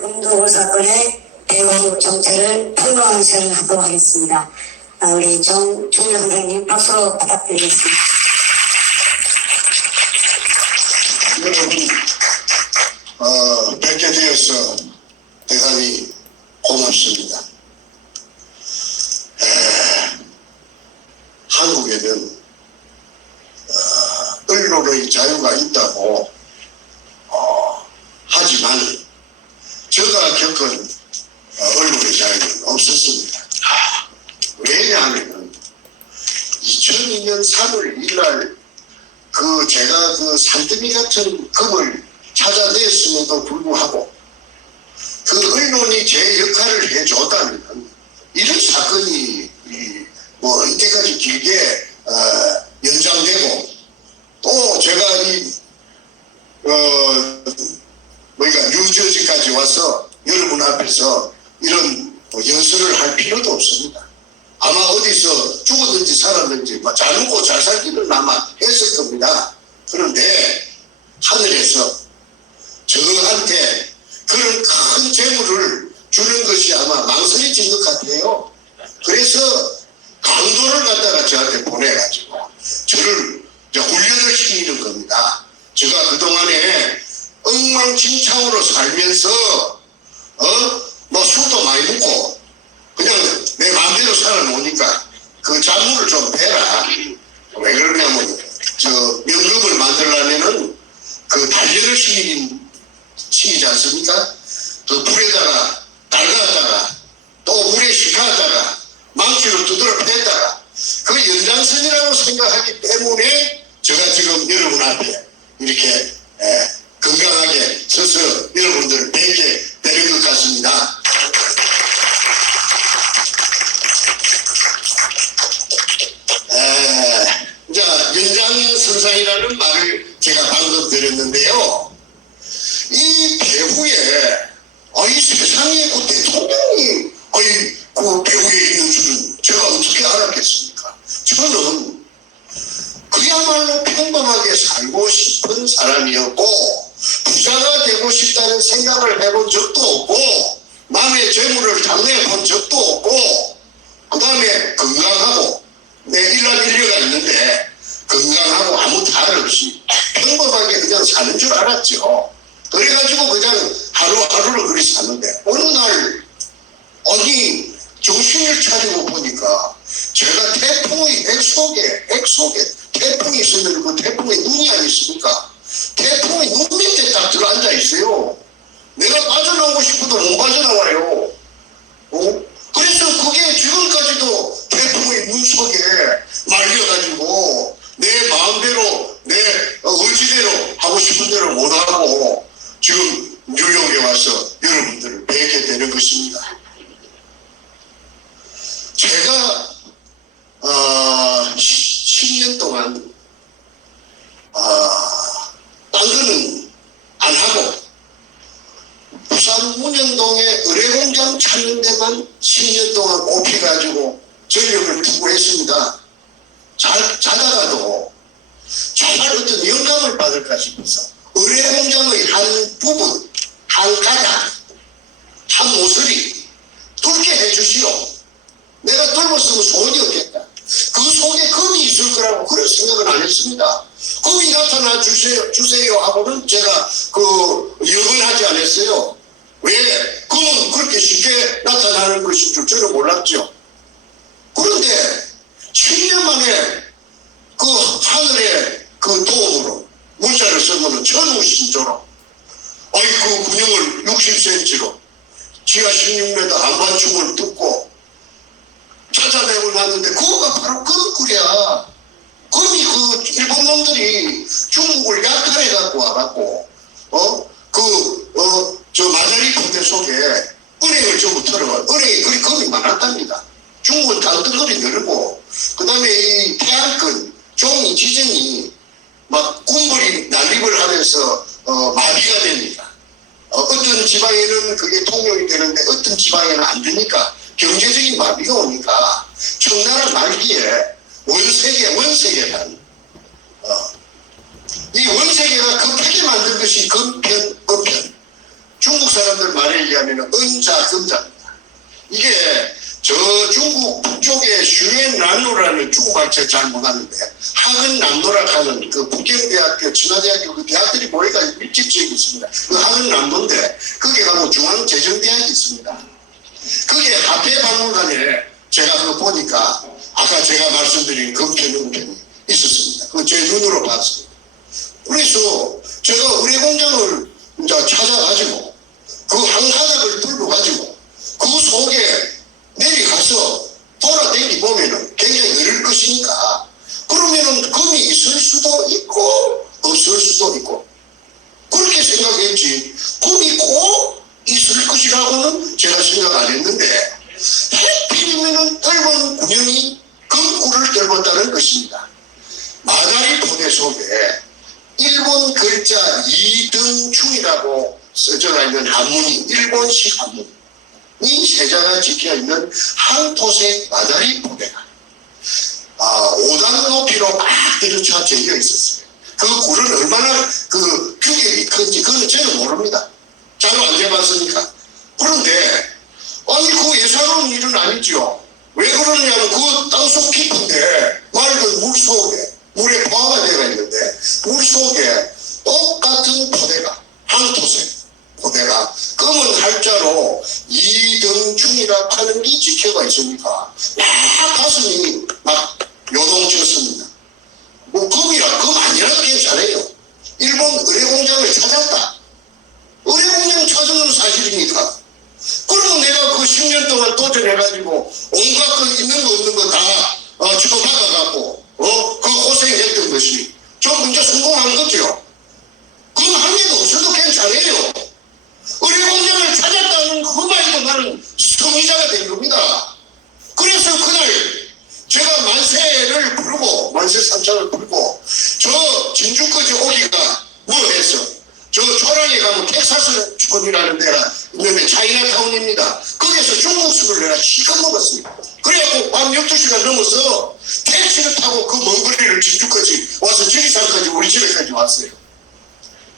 금도구 사건의 배후 정체를 평범한 시간을 갖도록 하겠습니다. 우리 정윤 선생님 박수로 부탁드리겠습니다. 여러분, 뵙게 되어서 대단히 고맙습니다. 한국에는 언론의 자유가 있다고 하지만 제가 겪은 언론의 자유는 없었습니다. 왜냐하면 2002년 3월 1일 제가 산더미 같은 금을 찾아냈음에도 불구하고 그 언론이 제 역할을 해줬다면 이런 사건이 이때까지 길게 연장되고 또 제가 뉴저지까지 와서 여러분 앞에서 이런 연설을 할 필요도 없습니다. 아마 어디서 죽었는지 살았는지 잘 먹고 잘 살기를 아마 했을 겁니다. 그런데 하늘에서 저한테 그런 큰 재물을 주는 것이 아마 망설여진 것 같아요. 그래서 강도를 갖다가 저한테 보내가지고 저를 훈련을 시키는 겁니다. 제가 그동안에 엉망진창으로 살면서 술도 많이 먹고 그냥 내 마음대로 살아놓으니까 그 잔물을 좀 빼라. 왜 그러냐면 명금을 만들려면은 단련을 시키지 않습니까? 불에다가 달갔다가 또 물에 식혔다가 망치로 두드려 팼다가 그 연장선이라고 생각하기 때문에 제가 지금 여러분 앞에 이렇게 건강하게 서서 여러분들을 뵙게 되는 것 같습니다. 연장선상이라는 말을 제가 방금 드렸는데요. 이 배후에 이 세상에 그 대통령이 그 배후에 있는 줄은 제가 어떻게 알았겠습니까? 저는 그야말로 평범하게 살고 싶은 사람이었고 부자가 되고 싶다는 생각을 해본 적도 없고 남의 재물을 장려해본 적도 없고 그 다음에 건강하고 내 일남일녀가 있는데 건강하고 아무 탈 없이 평범하게 그냥 사는 줄 알았죠. 그래가지고 그냥 하루하루를 그리 사는데 어느 날 정신을 차리고 보니까 제가 태풍의 액 속에 태풍이 있으면 그 태풍의 눈이 아니십니까? 태풍의 눈 밑에 딱 들어앉아 있어요. 내가 빠져나오고 싶어도 못 빠져나와요. 그래서 그게 지금까지도 태풍의 눈 속에 말려가지고 내 마음대로 내 의지대로 하고 싶은 대로 못하고 지금 뉴욕에 와서 여러분들을 뵙게 되는 것입니다. 제가 10년 동안 딴 거는 안 하고 부산 문현동에 의뢰공장 찾는 데만 10년 동안 꼽혀가지고 전력을 투구했습니다. 자다가도 정말 어떤 영감을 받을까 싶어서 의뢰공장의 한 부분, 한 가닥, 한 모서리 뚫게 해주시오. 내가 뚫었으면 소원이 없겠다. 그 속에 금이 있을 거라고 그런 생각은 안 했습니다. 금이 나타나 주세요 하고는 제가 역을 하지 않았어요. 왜? 금은 그렇게 쉽게 나타나는 것인 줄 저는 몰랐죠. 그런데 7년 만에 하늘의 도움으로 문자를 쓰고는 천우신조로 그 근육을 60cm로 지하 16m 안반충을 뜯고 찾아내고 났는데 그거가 바로 금꿀이야. 금이 일본 놈들이 중국을 약탈해 갖고 와갖고 마자리 포대 속에 은행을 전부 털어가. 은행에 그리 금이 많았답니다. 중국은 당근거리 늘고 그 다음에 이 태양권 종이 지정이 막 군벌이 난립을 하면서 마비가 됩니다. 어떤 지방에는 그게 통용이 되는데 어떤 지방에는 안 되니까 경제적인 마비가 오니까 청나라 말기에 원세계란 이 원세계가 급하게 만든 것이 금편. 중국 사람들 말에 의하면 은자금자입니다. 이게 저 중국 북쪽에 슈엔난로라는 중국말 제가 잘 못하는데 하근남로라 하는 그 북경대학교, 진화대학교 그 대학들이 모여가 밀집 지역이 있습니다. 그 하근남로인데 거기에 가면 중앙재정대학이 있습니다. 거기에 화폐박물관에 제가 그거 보니까 아까 제가 말씀드린 금편은편이 있었습니다. 그거 제 눈으로 봤습니다. 그래서 제가 의뢰공장을 이제 찾아가지고 그 한가닥을 들고가지고 그 속에 내려가서 돌아다니 보면은 굉장히 어릴 것이니까 그러면은 금이 있을 수도 있고 없을 수도 있고 그렇게 생각했지 금이 꼭 있을 것이라고는 제가 생각 안 했는데 해필이면은 떫은 군형이 금꿀을 떫었다는 것입니다. 마다리 포대 속에 일본 글자 이등충이라고 써져 있는 한문이 일본식 한문 이 세자가 지켜있는 한토색 마다리 포대가 5단 높이로 막 들여차 재겨 있었어요. 그 굴은 얼마나 그 규격이 큰지 그건 저는 모릅니다. 자료 안 재봤으니까. 그런데 아니 그 예사로운 일은 아니죠. 왜 그러냐면 그 땅속 깊은데 맑은 물 속에 물에 포화가 되어 있는데 물 속에 똑같은 포대가 한토색 포대가 검은 할자로 이등충이라 하는 게 지켜가 있으니까 막 가슴이 막 요동쳤습니다. 뭐 금 아니라도 괜찮아요. 일본 의뢰공장을 찾았다. 의뢰공장 찾은 사실이니까. 그러면 내가 그 10년 동안 도전해가지고 온갖 그 있는 거 없는 거 다 집어박아갖고 그 고생했던 것이 저 문제 성공한 거죠. 금 한 개도 없어도 괜찮아요. 의뢰공장을 찾았다는 그 말도 나는 성의자가 된 겁니다. 그래서 그날 제가 만세를 부르고 만세삼창을 부르고 저 진주까지 오기가 뭐해서 저 초랑에 가면 텍사스 촌이라는 데가 있는데 차이나타운입니다. 거기서 중국술을 내가 실컷 먹었습니다. 그래갖고 밤 12시가 넘어서 택시를 타고 그 먼 거리를 진주까지 와서 지리산까지 우리 집에까지 왔어요.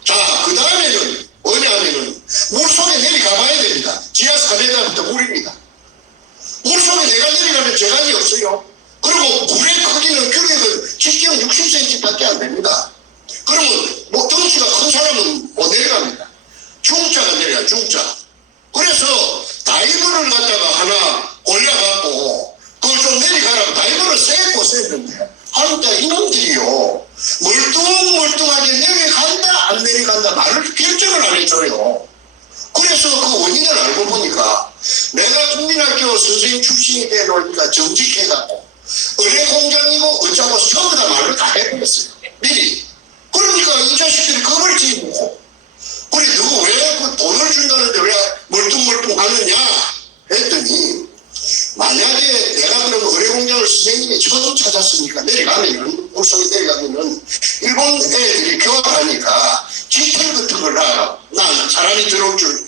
자, 그 다음에는 뭐냐면은 물속에 내려가 봐야 됩니다. 지하 4m부터 물입니다. 물속에 내가 내려가면 재간이 없어요. 그리고 물의 크기는 규격은 직경 60cm 밖에 안 됩니다. 그러면 뭐 덩치가 큰 사람은 못 내려갑니다. 중자가 내려가 중자. 그래서 다이버를 갖다가 하나 올려갖고 그걸 좀 내려가라고 다이버를 쎄고 쎘는데 하루다 이놈들이요 멀뚱멀뚱하게 내려간다 안 내려간다 말을 결정을 안 해줘요. 그래서 그 원인을 알고 보니까 내가 국민학교 선생님 출신이 되놓으니까 정직해갖고 의뢰공장이고 어쩌고 전부 다 말을 다 해버렸어요. 미리. 그러니까 이 자식들이 겁을 지고 그래 누구 왜 그 돈을 준다는데 왜 멀뚱멀뚱 하느냐 했더니 만약에 내가 그럼 의뢰공장을 선생님이 처음 찾았으니까 내려가면은 물속에 내려가면은 일본 애들이 교환하니까 짙은 같은 걸 난 사람이 들어올 줄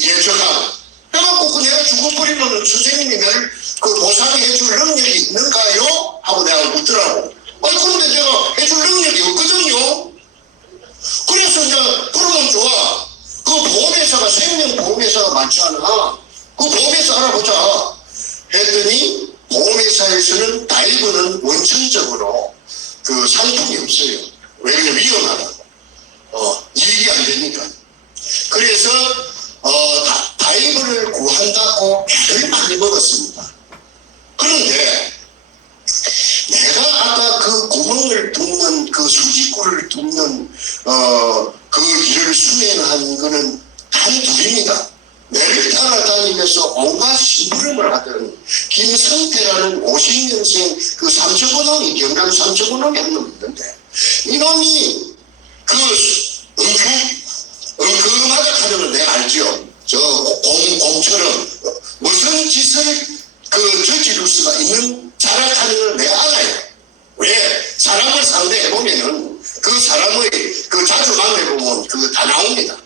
예측하고 그래갖고 내가 죽어버리면 선생님이 나를 그 보상해 줄 능력이 있는가요? 하고 내가 묻더라고. 아니 그런데 내가 해줄 능력이 없거든요. 그래서 이제 그러면 좋아. 그 보험회사가 생명보험회사가 많지 않아. 그 보험회사 알아보자 했더니 보험회사에서는 다이버는 원천적으로 그 상품이 없어요. 왜냐면 위험하다고. 이익이 안 되니까. 그래서 다이버를 구한다고 배를 많이 먹었습니다. 그런데 내가 아까 그 구멍을 뚫는 그 수직구를 뚫는 그 일을 수행한 거는 단 둘입니다. 매를 따라다니면서 온갖 심부름을 하던 김성태라는 50년생 그 삼척원놈이 경남 삼척원놈이 한 놈이 있는데 이놈이 그 엉큼하다 하는 걸 내가 알죠. 저 공처럼 무슨 짓을 그 저지를 수가 있는 자락하는 걸 내가 알아요. 왜? 사람을 상대해보면은 그 사람의 그 자주 만나보면 그거 다 나옵니다.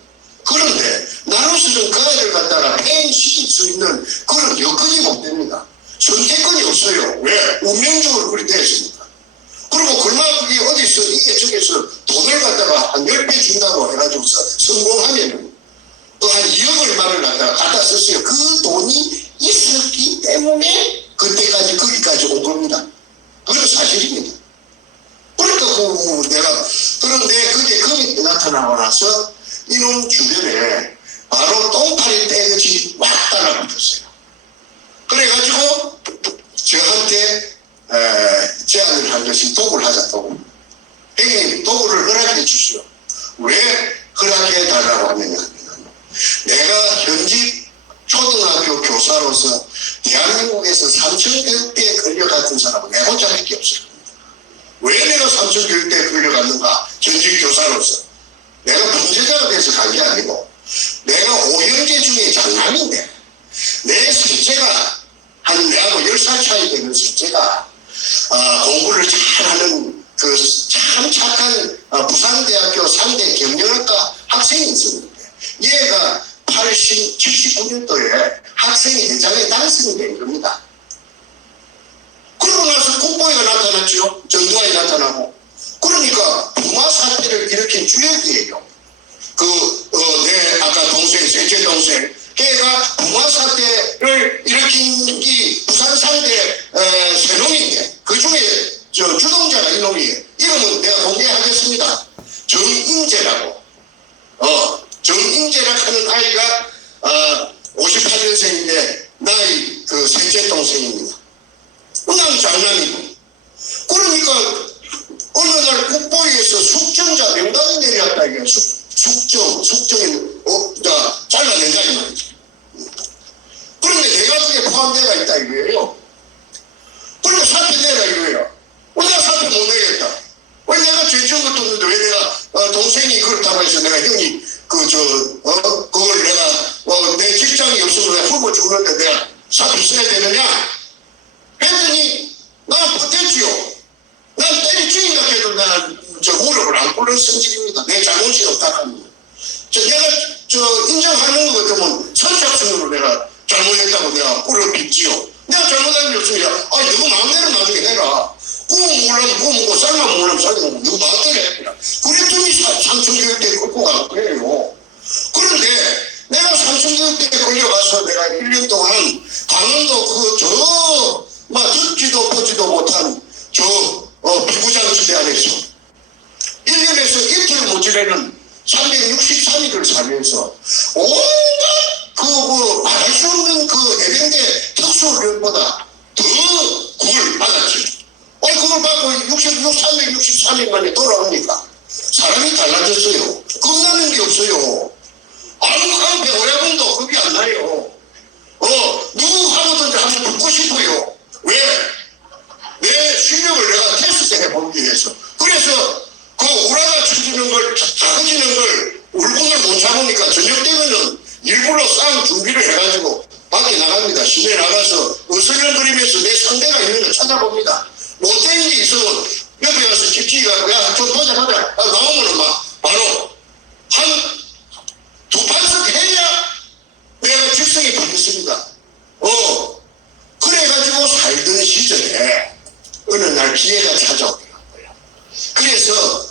그런데 나로서는 그 아이를 갖다가 폐인시킬 수 있는 그런 여건이 못 됩니다. 선택권이 없어요. 왜? 운명적으로 그렇게 되었으니까. 그리고 그러나 그게 어디서 이게 저기서 돈을 갖다가 한 10배 준다고 해가지고 성공하면은 갔었어요. 그 돈이 있었기 때문에 그때까지 거기까지 온 겁니다. 그건 사실입니다. 그러니까 그런데 그게 거기 나타나고 나서 이놈 주변에 바로 똥파리 떼같이 막 따라붙었어요. 그래가지고 저한테 제안을 한 것이 독을 하자, 독을. 형님, 독을 허락해 주시오. 왜 허락해 달라고 하느냐. 내가 현직 초등학교 교사로서 대한민국에서 삼천교육대에 끌려갔던 사람은 내 혼자밖에 없어요. 왜 내가 삼천교육대에 끌려갔는가? 현직 교사로서. 내가 범죄자가 돼서 간 게 아니고 내가 오형제 중에 장남인데 내 셋째가 내하고 10살 차이 되는 셋째가 공부를 잘하는 그 참 착한 부산대학교 3대 경영학과 학생이 있었는데 얘가 79년도에 학생회장에 당선이 된 겁니다. 그러고 나서 국보회가 나타났죠. 전두환이 나타나고. 그러니까 부마 사태를 일으킨 주역이에요. 내 아까 동생, 셋째 동생. 걔가 부마 사태를 일으킨 이 부산 3대 세놈인데 그 중에 주동자가 이놈이에요. 이름은 내가 공개하겠습니다. 정인재라고. 정인재라고 하는 아이가 58년생인데 나이 그 셋째 동생입니다. 난 장남이고. 그러니까 어느 날 국보위에서 숙정자 명단이 내려왔다 이게 숙정이 잘라낸다 이 말이지. 그런데 내가 그게 포함되어 있다 이거예요. 그러니까 사표 내라 이거예요. 왜 내가 사표 못 내겠다. 왜 내가 죄지은 것도 없는데 왜 내가 동생이 그렇다고 해서 내가 형이 그걸 내가 내 직장이 없어서 내가 굶어 죽는데 내가 사표 써야 되느냐 했더니 난 버텼지요. 난 때리 죽인다 해도 난 무릎을 안 꿇는 성질입니다. 내 잘못이 없다 합니다. 내가 인정하는 것 같으면 선착순으로 내가 잘못했다고 내가 꿇어 빚지요. 내가 잘못한 게 없으니까 너가 마음대로 나중에 해라. 구우면 몰라면 구우고 삶으면 몰라면 삶으면 누구 마음대로 해라. 그랬더니 삼천교육대에 끌고 간 거예요. 그런데 내가 삼천교육대에 걸려가서 내가 1년 동안 강원도 듣지도 보지도 못한 비부장지대 안에서 1년에서 이틀 모자라는 363일을 살면서 온갖 말할 수 없는 해병대 특수훈련보다 더 구을 받았지. 그걸 받고 363일 만에 돌아오니까 사람이 달라졌어요. 겁나는 게 없어요. 아무한 배우야분도 겁이 안 나요. 누구하고든지 한번 붙고 싶어요. 왜? 내 실력을 내가 테스트 해보기 위해서. 그래서 우라가 쳐지는 걸 울분을 못 참으니까 저녁 되면은 일부러 싸움 준비를 해가지고 밖에 나갑니다. 시내에 나가서 어슬렁거리면서 내 상대가 있는 걸 찾아봅니다. 못된 게 있으면 옆에 가서 집지가 좀 보자 나오면은 바로 두 판석 해야 내가 직성이 바뀌었습니다. 그래가지고 살던 시절에 어느 날 기회가 찾아오더라고요. 그래서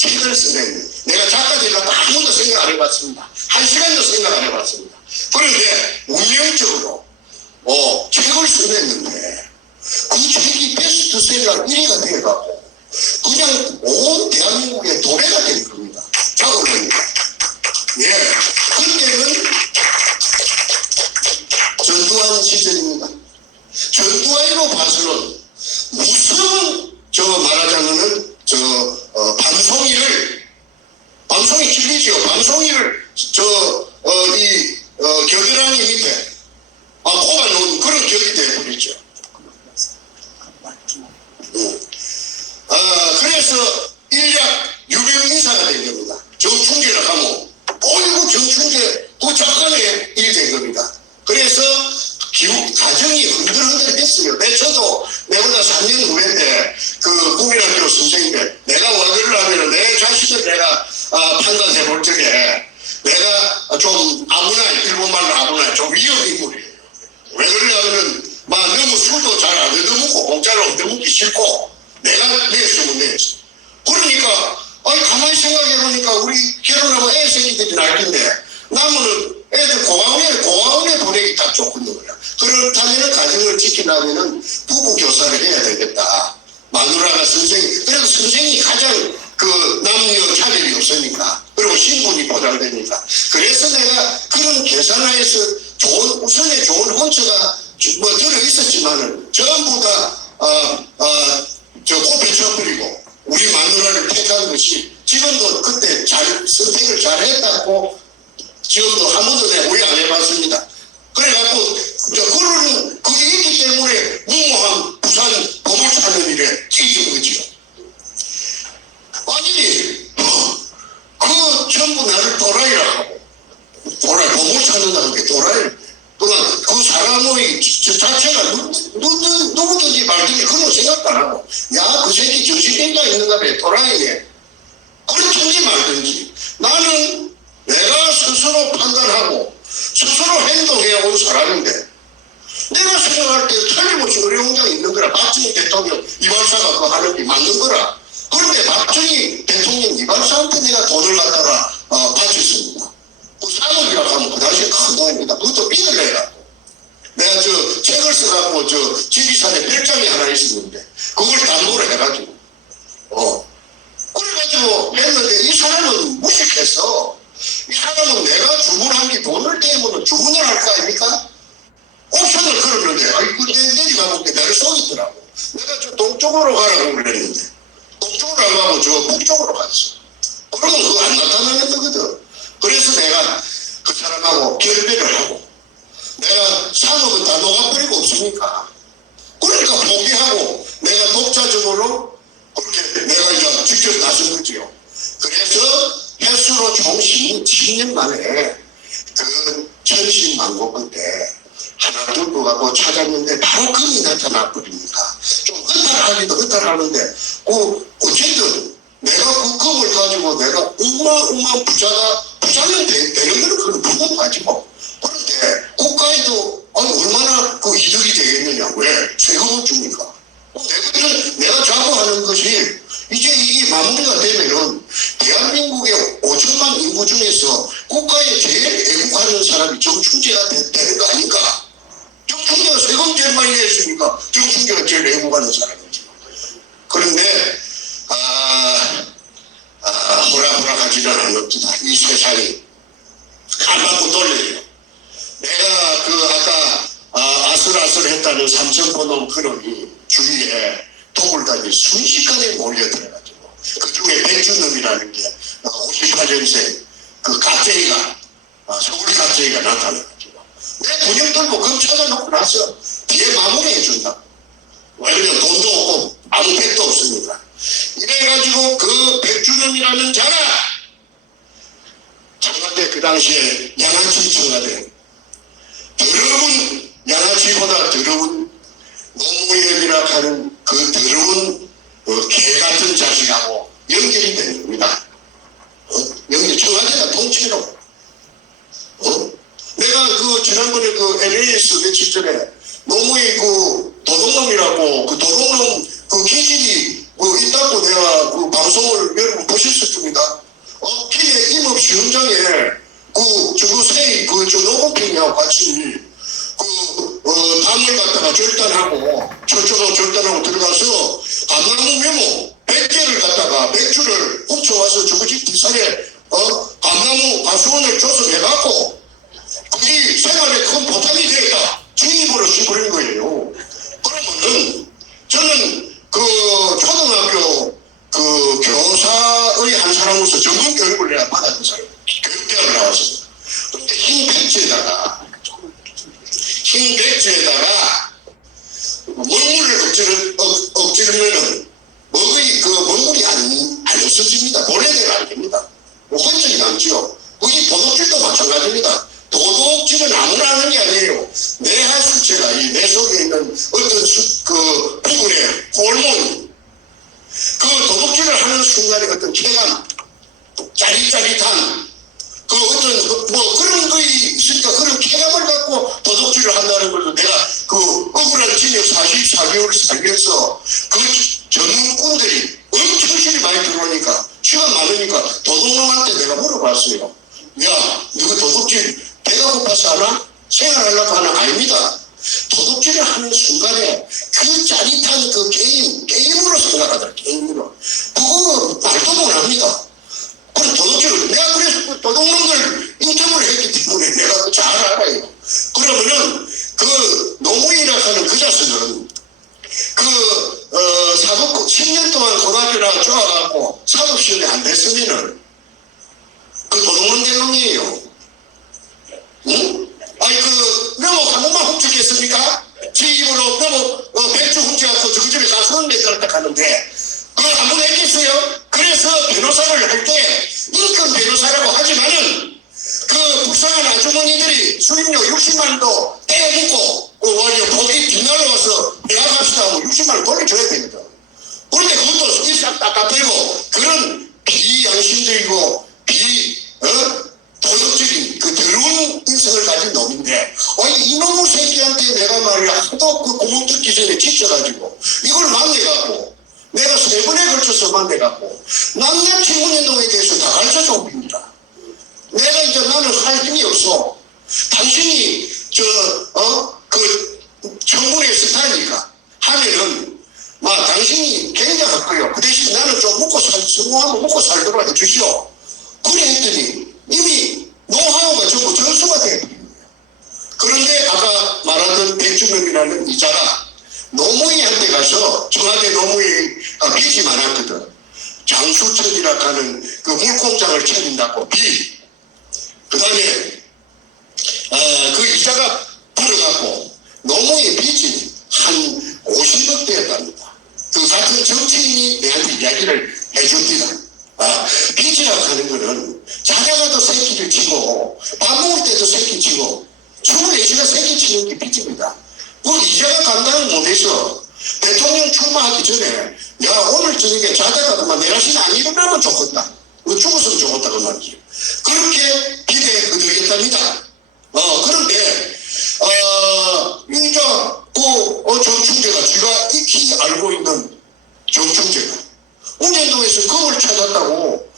책을 쓰는 내가 작가 되려고 아무도 생각 안 해봤습니다. 1시간도 생각 안 해봤습니다. 그런데 운명적으로 책을 쓰냈는데 그 책이 베스트셀러 1위가 돼가고 그냥 온 대한민국의 도래가 된 겁니다. 작업입니다. 그때는 전두환 시절입니다. 전두환으로 봐서는 무슨 말하자면은 방송이 진리지요. 방송이를 겨드랑이 밑에 코가 놓은 그런 격이 되어버렸죠. 그래서 일약 유명 인사가 된 겁니다. 정충재를 하면 어이구 정충재 그 작가의 일이 된 겁니다. 그래서 가정이 흔들흔들했어요. 저도 내보다 3년 후배인데 국민학교 선생님인데 내가 와그를 하면 내 자식을 내가 판단해 볼 적에 내가 좀 일본말로 아무나 좀 위험 인물이에요. 왜 그러냐면은 너무 술도 잘 안 얻어먹고 공짜로 얻어먹기 싫고 내가 냈으면 냈어. 그러니까 가만히 생각해 보니까 우리 결혼하면 애 생기들이 날 텐데 나무는 애 걔네들 고아원에 보내기 딱 좋거든 거야. 그렇다면 가정을 지키려면은 부부 교사를 해야 되겠다. 마누라가 선생님, 그래도 선생이 가장 그 남녀 차별이 없으니까, 그리고 신분이 보장되니까. 그래서 내가 그런 계산하에서 우선에 좋은 혼처가 뭐 들어 있었지만은 전부 다 꽃에 젖버리고 우리 마누라를 택한 것이 지금도 그때 선택을 잘 했다고 지금도 한 번도 내가 후회 안 해봤습니다. 그래갖고 그런 그게 있기 때문에 무모한 부산 보물 찾는 일에 끼인 거지요. 아니 그 전부 나를 도라이라 하고 보물 찾는다는 게 도라이. 그러나 그 사람의 자체가 누구든지 말든지 그런 생각도 안 하고 야 그 새끼 정신병자 있는가 봐 도라이네 그렇든지 말든지 나는 내가 스스로 판단하고 스스로 행동해 온 사람인데 내가 생각할 때 틀림없이 의료공장이 있는 거라. 박정희 대통령 이발사가 그거 하는 게 맞는 거라. 그런데 박정희 대통령 이발사한테 내가 돈을 갖다가 바쳤습니다. 그 사업이라고 하면 그 당시에 큰 돈입니다. 그것도 빚을 내라고. 내가 책을 써갖고 지리산에 별장이 하나 있었는데 그걸 담보로 해가지고 그래가지고 했는데 이 사람은 무식했어. 이 사람은 내가 주문한 게 돈을 떼면 주문을 할 거 아닙니까? 옵션을 걸었는데 근데 내리가 볼때 나를 속였더라고. 내가 동쪽으로 가라고 그랬는데 동쪽으로 안 가고 북쪽으로 갔어. 그러면 그거 안 나타나는 거거든. 그래서 내가 그 사람하고 결별을 하고 내가 상업은 다 녹아버리고 없으니까 그러니까 포기하고 내가 독자적으로 그렇게 내가 이제 직접 나선 거지요. 그래서 횟수로 총 10년 만에 그 천신만고 때 하나 들고 가고 찾았는데 바로 금이 나타나버리니까 좀 허탈하기도 허탈하는데 어쨌든 내가 그 금을 가지고 내가 어마어마한 부자는 되는 거는 그런 부분 가지고 그런데 국가에도 얼마나 그 이득이 되겠느냐. 왜? 세금을 주니까. 내가 자부하는 것이 이제 이게 마무리가 되면은 대한민국의 5천만 인구 중에서 국가에 제일 애국하는 사람이 정충재가 되는 거 아닌가? 정충재가 세금 제일 많이 냈으니까 정충재가 제일 애국하는 사람이지. 그런데 호락호락하지는 않았다. 이 세상이 한 바퀴 돌려요. 내가 아까 아슬아슬했다는 삼천포동 그놈이 주위에 독을단이 순식간에 몰려들어가지고 그 중에 백준놈이라는 게 58년생 그 갑쟁이가 서울 갑쟁이가 나타나가지고 내 군용 들고 금 찾아놓고 나서 뒤에 마무리해준다. 왜냐면 돈도 없고 아무 백도 없으니까. 이래가지고 그 백준놈이라는 자가 청와대 그 당시에 양아치 청와대 더러운 양아치보다 더러운 노무현이라 하는 그 더러운 개 같은 자식하고 연결이 되는 겁니다. 청와대가 통째로. 내가 지난번에 LA에서 며칠 전에 노무현 도둑놈이라고 도둑놈 기질이 있다고 내가 방송을 여러분 보셨을 겁니다. 길에 임업시 현장에 저 노공평이하고 같이 담을 갖다가 절단하고 철조로 절단하고 들어가서 감나무 메모 100개를 갖다가 맥주를 훔쳐와서 저거 집 뒷산에 감나무 가수원을 조성해갖고 거기 생활에 큰 보탬이 되겠다 진입으로 시버린 거예요. 그러면은 저는 초등학교 교사의 한 사람으로서 전문 교육을 내가 받았던 사람 교육대학을 나왔습니다. 그런데 흰 백지에다가 먹물을 억지르면은 먹물이 안 없어집니다. 본래대로 안 됩니다. 혼적이 남지요. 거기 도둑질도 마찬가지입니다. 도둑질은 아무나 하는 게 아니에요. 내 하수체가 내 속에 있는 어떤 부분의 호르몬 도둑질을 하는 순간에 어떤 쾌감, 짜릿짜릿한 그런 거 있으니까 그런 쾌감을 갖고 도둑질을 한다는 걸 내가 억울한 징역 44개월 살면서 전문꾼들이 엄청 실이 많이 들어오니까 시간 많으니까 도둑놈한테 내가 물어봤어요. 야, 너가 도둑질 배가 그걸 인터뷰를 했기 때문에 내가 잘 알아요. 그러면은 그 노무현이라고 하는 그 자식은 사법 10년 동안 고등학교 나가 좋아갖고 사법시험이 안 됐으면은 그 도둑놈 될 놈이에요. 응? 아니 너무 한 번만 훔쳤겠습니까? 지 입으로 너무 백주 훔쳐갖고 저기 집에 가서 매달았다 가는데 그걸 한 번 했겠어요? 그래서 변호사를 할 때 인권 변호사라고 하지만은 그 불쌍한 아주머니들이 수임료 60만원도 떼묻고 거기 뒷날로 와서 대학합시다 하고 60만원 돌려줘야 되거든. 그런데 그것도 일싹 닦아버리고 그런 비양심적이고 도덕적인 그 더러운 인성을 가진 놈인데 이놈의 새끼한테 내가 말이야 하도 그 구멍 뚫기 전에 지쳐가지고 이걸 만나갖고 내가 3번에 걸쳐서 만나갖고 남녀친문운동에 대해서 다 가르쳐줘 봅니다. 내가 이제 나는 할 힘이 없어. 당신이 청문회 스타일이니까 하면은 당신이 굉장할 거예요. 그 대신 나는 좀 성공하면 먹고 살도록 해주시오. 그래 했더니 이미 노하우가 전부 전수가 되거든요. 그런데 아까 말하던 백주명이라는 이자가 노무현한테 가서 청와대 노무현이 빚이 많았거든. 장수천이라고 하는 그 물공장을 차린다고 빚. 그 다음에 그 이자가 불어갖고 노무현 빚이 한 50억 되었답니다. 그 같은 정치인이 내한테 이야기를 해줍니다. 빚이라고 하는 거는 자다가도 새끼를 치고 밥 먹을 때도 새끼 치고 24시간 새끼 치는 게 빚입니다. 그 이자가 감당을 못해서 대통령 출마하기 전에 야 오늘 저녁에 자다가도 내라신 안 일어나면 좋겠다. 죽었으면 좋겠다 그 말이지. 그렇게 빚에 거들겠답니다. 그런데 이제 정충재가 지가 익히 알고 있는 정충재가 운현동에서 검을 찾았다고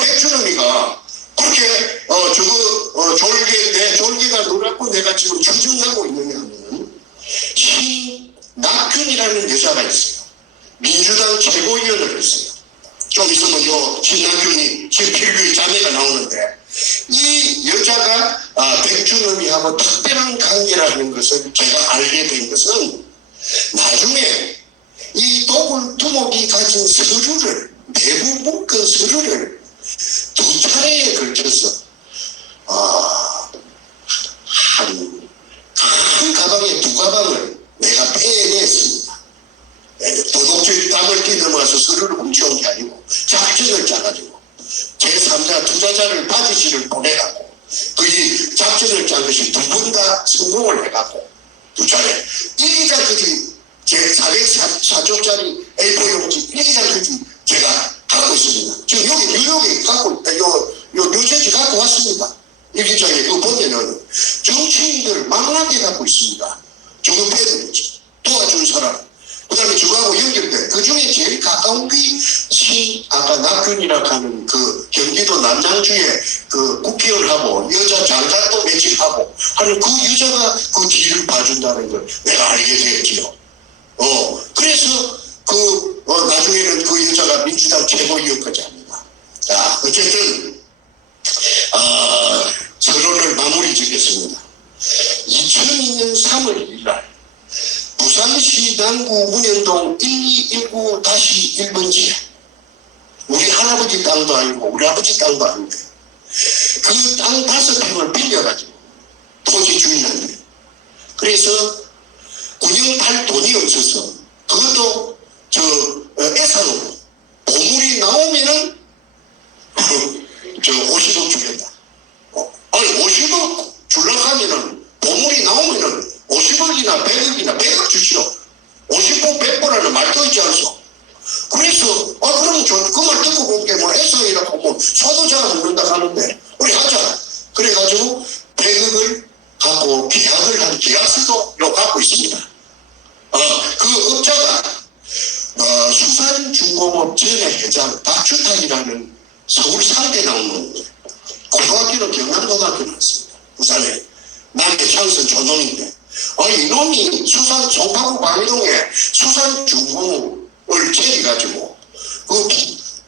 백준엄이가 그렇게 내 졸개가 놀았고 내가 지금 추정하고 있느냐 하면 신낙균이라는 여자가 있어요. 민주당 최고위원을 했어요. 좀 있으면 신낙균이 신필규의 자매가 나오는데 이 여자가 백준엄이하고 특별한 관계라는 것을 제가 알게 된 것은 나중에 이 두목이 가진 서류를 내부 문건 서류를 2차례에 걸쳐서 한 가방에 2가방을 내가 빼냈습니다. 도덕적 땅을 뛰어넘어서 서류를 훔쳐온 게 아니고 작전을 짜가지고 제3자 투자자를 받으시를 보내갖고 그 작전을 짠 것이 2번 다 성공을 해갖고 2차례 일기장까지 제 404쪽짜리 A4 용지 일기장까지 제가 갖고 있습니다. 지금 여기 뉴욕에 뉴저지 갖고 왔습니다. 일기장에 그거 보면은 정치인들 망나게 갖고 있습니다. 조급해 도와준 사람. 그 다음에 저하고 연결돼. 그 중에 제일 가까운 게 아까 낙균이라고 하는 그 경기도 남양주에 그 국회의원하고 여자 장관도 매칭하고 하는 그 여자가 그 뒤를 봐준다는 걸 내가 알게 되었지요. 그래서 나중에는 그 여자가 민주당 최고위원까지 합니다. 자, 어쨌든, 서론을 마무리 짓겠습니다. 2002년 3월 1일 날, 부산시 남구 운현동 1219-1번지에, 우리 할아버지 땅도 아니고, 우리 아버지 땅도 아닌데, 그 땅 5평을 빌려가지고, 토지 주인한테. 그래서, 군영팔 돈이 없어서, 그것도 애사로 보물이 나오면은 50억 주겠다. 아니 50억 주려고 하면은 보물이 나오면은 50억이나 100억이나 100억 주시오. 50억 100번하는 말도 있지 않소. 그래서 그러면 그 말 듣고 본 게 애사이라고 소도자가 묻는다 하는데 우리 하자. 그래가지고 100억을 갖고 계약을 한 계약서도 갖고 있습니다. 그 업자가 수산중공업 전의 회장 박주탁이라는 서울 상대 나오는 고등학교는 경남고등학교 나왔습니다. 부산에 남의 창선 조동인데 이놈이 송파구 광동에 수산중공업을 차려가지고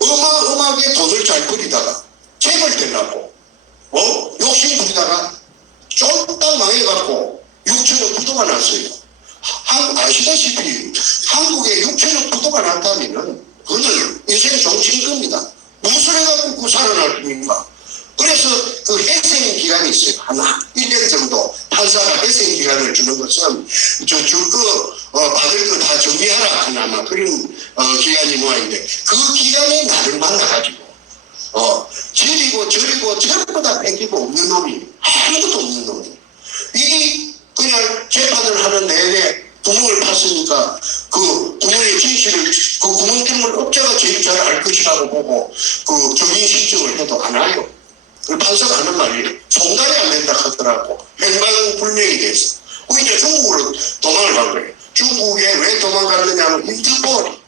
어마어마하게 돈을 잘 벌이다가 재벌 되려고 하다가 쫄딱 망해갖고 6천억 부도가 났어요. 아시다시피 한국에 6천억 부도가 났다면은 그거는 인생 종친 겁니다. 무엇을 해갖고 그 살아날 겁니까? 그래서 그 회생 기간이 있어요. 하나 1년 정도 판사가 회생 기간을 주는 것은 줄 거 받을 거 다 정리하라 하나마 그런 기간이 모양인데 그 기간에 나를 만나가지고 저리고 전부 다 뺏기고 없는 놈이 아무것도 없는 놈이 이게 그냥 재판을 하는 내내 구멍을 팠으니까 그 구멍의 진실을 그 구멍 때문에 업자가 제일 잘 알 것이라고 보고 그 정인 신청을 해도 안 와요. 그 판사가 하는 말이 송달이 안 된다 하더라고. 행방불명이 돼서. 이제 중국으로 도망을 간 거예요. 중국에 왜 도망갔느냐면 인터폴이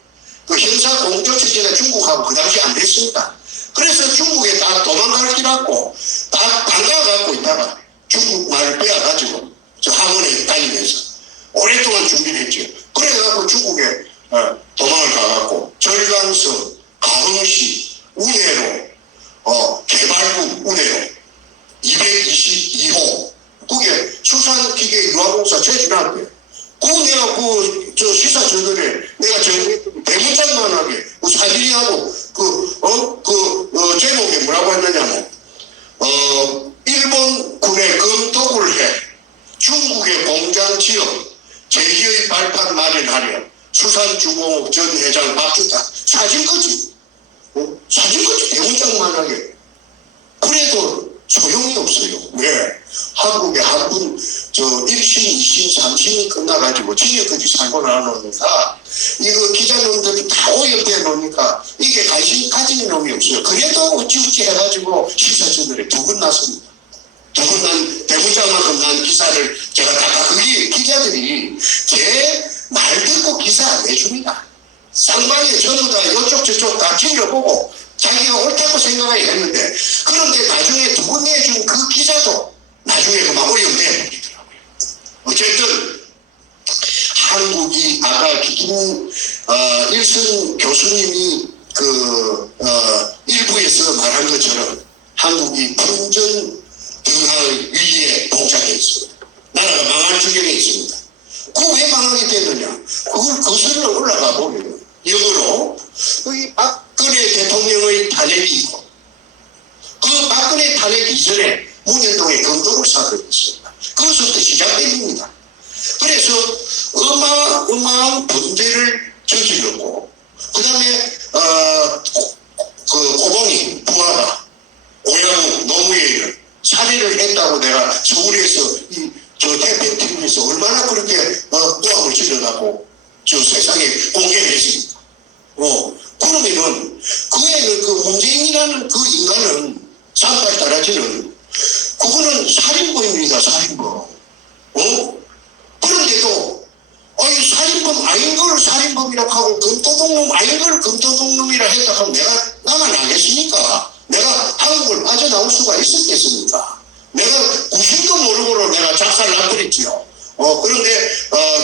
그 형사 공조 체제가 중국하고 그 당시 안 됐습니다. 그래서 중국에 다 도망갈 길하고 다 반가워갖고 있다가 중국말을 빼앗가지고 저 학원에 다니면서 오랫동안 준비를 했죠. 그래갖고 중국에 도망을 가갖고 절강서, 가흥시, 운해로 개발구 운해로 222호 그게 수산기계 유아공사 제주나한테 그 내가 저 시사 저들에 내가 대문짝만하게 그 사진하고 제목에 뭐라고 했느냐면 일본 군의 검토를 해 중국의 공장 지역 제기의 발판 마련하려 수산주공업 전 회장 박주타 사진거지 사진거지 대문짝만하게 그래도 소용이 없어요. 왜? 한국에 한 분, 1심, 2심, 3심이 끝나가지고 징역까지 살고 나오니까, 이거 기자놈들이 다 오염돼 놓으니까, 이게 관심 가진 놈이 없어요. 그래도 어찌어찌 해가지고 시사저널에 두 번 났습니다. 두 번 난, 대문짝만큼 난 기사를 제가 다, 그게 기자들이 제 말 듣고 기사 안 내줍니다. 쌍방에 전부 다 이쪽 저쪽 다 챙겨보고, 자기가 옳다고 생각을 했는데 그런데 나중에 두 번 내준 그 기자도 나중에 그만 오염돼 버리더라고요. 어쨌든 한국이 아까 일선 교수님이 일부에서 말한 것처럼 한국이 풍전 등하의 위기에 봉착해 있습니다. 나라가 망할 지경에 있습니다. 그거 왜 망하게 됐느냐? 그걸 거슬러 올라가 보면 역으로 이 박근혜 대통령의 탄핵이 있고 그 박근혜 탄핵 이전에 문현동의 검도를 사건이 있습니다. 그것부터 시작됩니다. 그래서 어마어마한 분재를 저질렀고 그 다음에 그 고봉이 부하가 오야무 노무현을 살해를 했다고 내가 서울에서 저 대표팀에서 얼마나 그렇게 또함을 질러갖고 저 세상에 공개를 했습니다. 그러면은 그 문재인이라는 그 인간은 상발 따라지는 그거는 살인범입니다. 살인범. 그런데도 살인범 아닌 걸 살인범이라고 하고 금도둑놈 아닌 걸 금도둑놈이라 했다 하면 나만 알겠습니까? 내가 한국을 빠져나올 수가 있었겠습니까? 내가 구심도 모르고 내가 작살나버렸지요. 그런데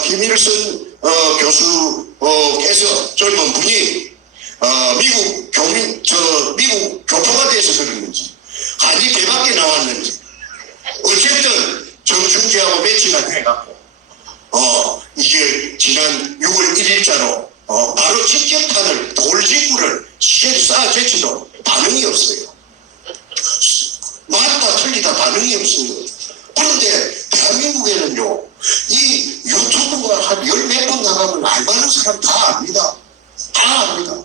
김일성 교수께서 젊은 분이 미국 교포가 돼서 그러는지 간이 배밖에 나왔는지 어쨌든 정충지하고 매치가 돼갖고 이게 지난 6월 1일자로 바로 직격탄을 돌직구를 시체에 쌓아제치도 반응이 없어요. 맞다 틀리다 반응이 없어요. 그런데 대한민국에는요 이 유튜브가 한 10몇 번 나가면 알바는 사람 다 압니다. 다 압니다.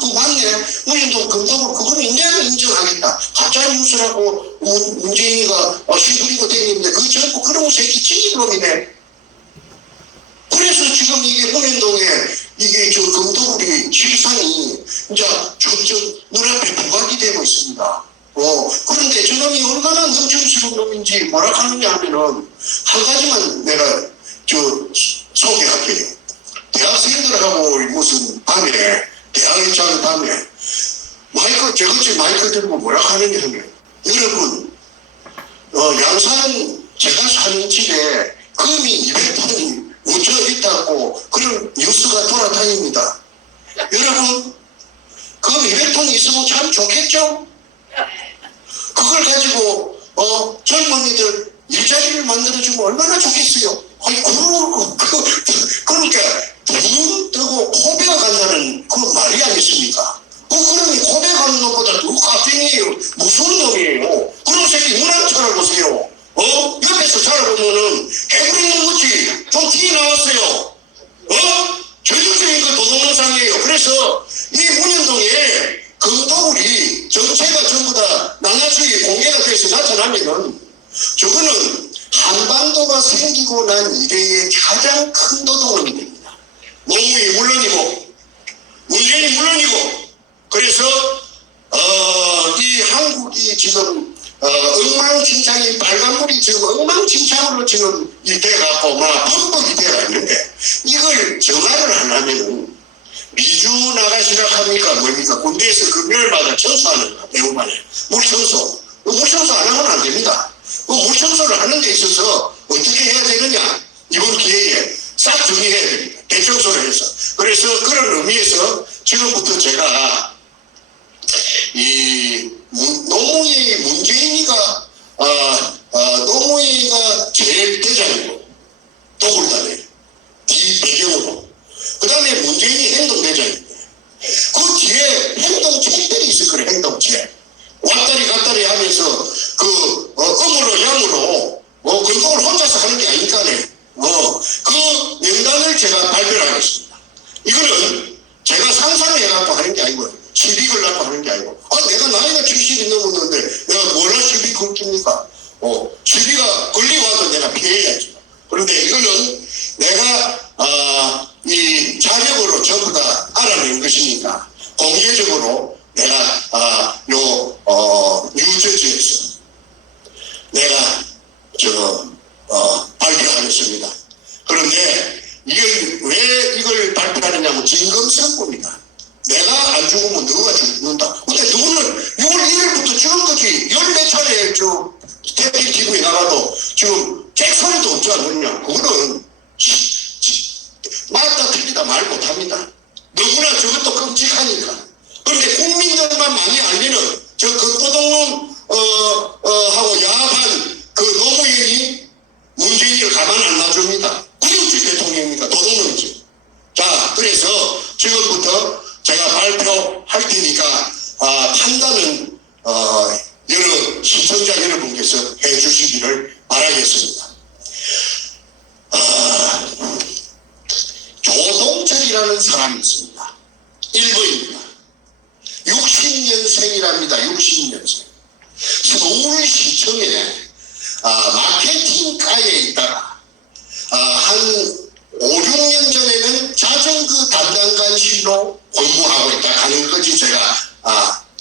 그거 맞네. 문현동 검도를 그거는 내가 인정하겠다. 가짜 뉴스라고 문재인이가 시부리고 다니는데 그 전부 그런 새끼 찌질놈이네. 그래서 지금 이게 문현동에 이게 저 검도굴이 실상이 이제 점점 눈앞에 부각이 되고 있습니다. 그런데 저놈이 얼마나 능청스러운 놈인지 뭐라 하느냐 하면은 한 가지만 내가 소개할게요. 대학생들하고 무슨 밤에 대학에 자는 밤에 저것이 마이크 들고 뭐라 하느냐 하면 여러분 양산 제가 사는 집에 금이 200톤이 묻혀 있다고 그런 뉴스가 돌아다닙니다. 여러분 금 200톤 있으면 참 좋겠죠? 그걸 가지고 저 언니들 일자리를 만들어주면 얼마나 좋겠어요. 아니, 그러니까 눈 뜨고 코베어 간다는 그 말이 아니십니까? 그러니 코베어 가는 놈보다 더 깝쟁이에요. 무서운 놈이에요. 그런 새끼 문안 찾아보세요. 옆에서 살아보면은 해부리는 거지. 좀 티 나왔어요. 전형적인 그 도둑놈상이에요. 그래서 이 문현동에 금도굴이 정체가 전부 다 낱낱이 공개가 돼서 나타나면은 저거는 한반도가 생기고 난 이래의 가장 큰 도둑놈이 됩니다. 노무현이 물론이고 문재인이 물론이고. 그래서 이 한국이 지금 엉망진창이 빨간물이 지금 엉망진창으로 지금 이 돼갖고 막 범벅이 돼가 있는데 이걸 정화를 안 하면은 미주 나가시라 합니까 뭡니까? 군대에서 금요일마다 청소하는 거 배우만에 물청소 안 하면 안 됩니다. 물청소를 하는 데 있어서 어떻게 해야 되느냐 이번 기회에 싹 정리해야 됩니다. 대청소를 해서. 그래서 그런 의미에서 지금부터 제가 이 노무현이 문재인이가 노무현이가 제일 대장이고 도굴단에 뒤 배경으로 그 다음에 문재인이 행동대장인데 그 뒤에 행동책들이 있을 거예요. 행동책 왔다리 갔다리 하면서 그 음으로 양으로 근동을 혼자서 하는 게 아니까네. 그 명단을 제가 발표를 하겠습니다. 이거는 제가 상상해갖고 하는 게 아니고요. 시비 걸라고 하는 게 아니고 내가 나이가 70이 넘었는데 내가 뭐라 시비 걸깁니까? 시비가 걸리와도 내가 피해야죠. 그런데 이거는 내가 이 자력으로 전부 다 알아낸 것이니까 공개적으로 내가 뉴저지에서 내가 발표하겠습니다. 그런데 왜 이걸 발표하느냐면 진검승부입니다. 내가 안 죽으면 너가 죽는다. 근데 누구는 6월 1일부터 죽은 거지. 14차례 대피 기구에 나가도 지금 잭소리도 없지 않느냐. 그거는 맞다 틀리다 말 못합니다. 너무나 저것도 끔찍하니까. 그런데 국민들만 많이 알리는 저 극도동놈 하고 야합한 그 노무현이 문재인을 가만 안 놔줍니다. 그게 어찌 대통령입니까? 도둑놈이지. 자, 그래서 지금부터 제가 발표할 테니까 판단은 여러 시청자 여러분께서 해주시기를 바라겠습니다. 조동철이라는 사람이 있습니다. 1번입니다. 60년생이랍니다. 60년생. 서울시청에 마케팅과에 있다가 한 5, 6년 전에는 자전거 담당관실로 근무하고 있다 하는 거지 제가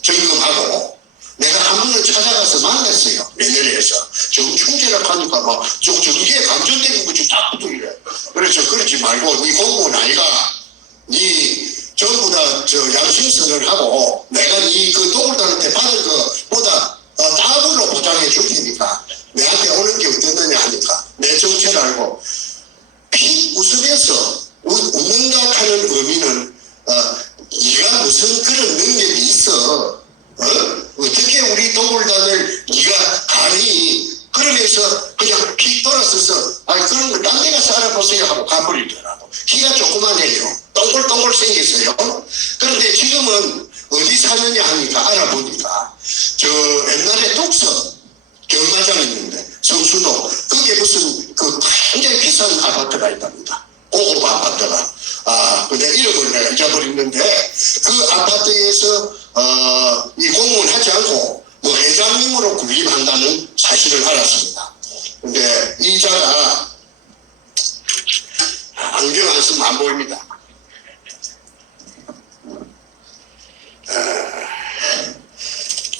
점검하고 내가 한 번은 찾아가서 만났어요. 내년에서 정충재라고 하니까 막 정기에 감전되는 거지 딱 붙으래. 그래서 그러지 말고 네 공무원 아이가 네 전부 다 양심선을 하고 내가 네 그 도굴단한테 받은 것보다 더블로 보장해 줄 테니까 내한테 오는 게 어땠느냐 하니까 내 정체를 알고 피 웃으면서 웃는다 하는 의미는 네가 무슨 그런 능력이 있어 어떻게 우리 도굴단을 네가 감히 그러면서 그냥 픽 돌아서서 그런 걸 딴 데 가서 알아보세요 하고 가버리더라고. 키가 조그만해요. 동글동글 생겼어요. 그런데 지금은 어디 사느냐 하니까 알아보니까 저 옛날에 뚝섬 경마장 있는데 성수도 거기에 무슨 그 굉장히 비싼 아파트가 있답니다. 고급 아파트가. 근데 이름을 내가 잊어버렸는데 그 아파트에서 이 공무원 하지 않고 뭐 회장님으로 군림한다는 사실을 알았습니다. 근데 이자가 안경 안 쓰면 안 보입니다.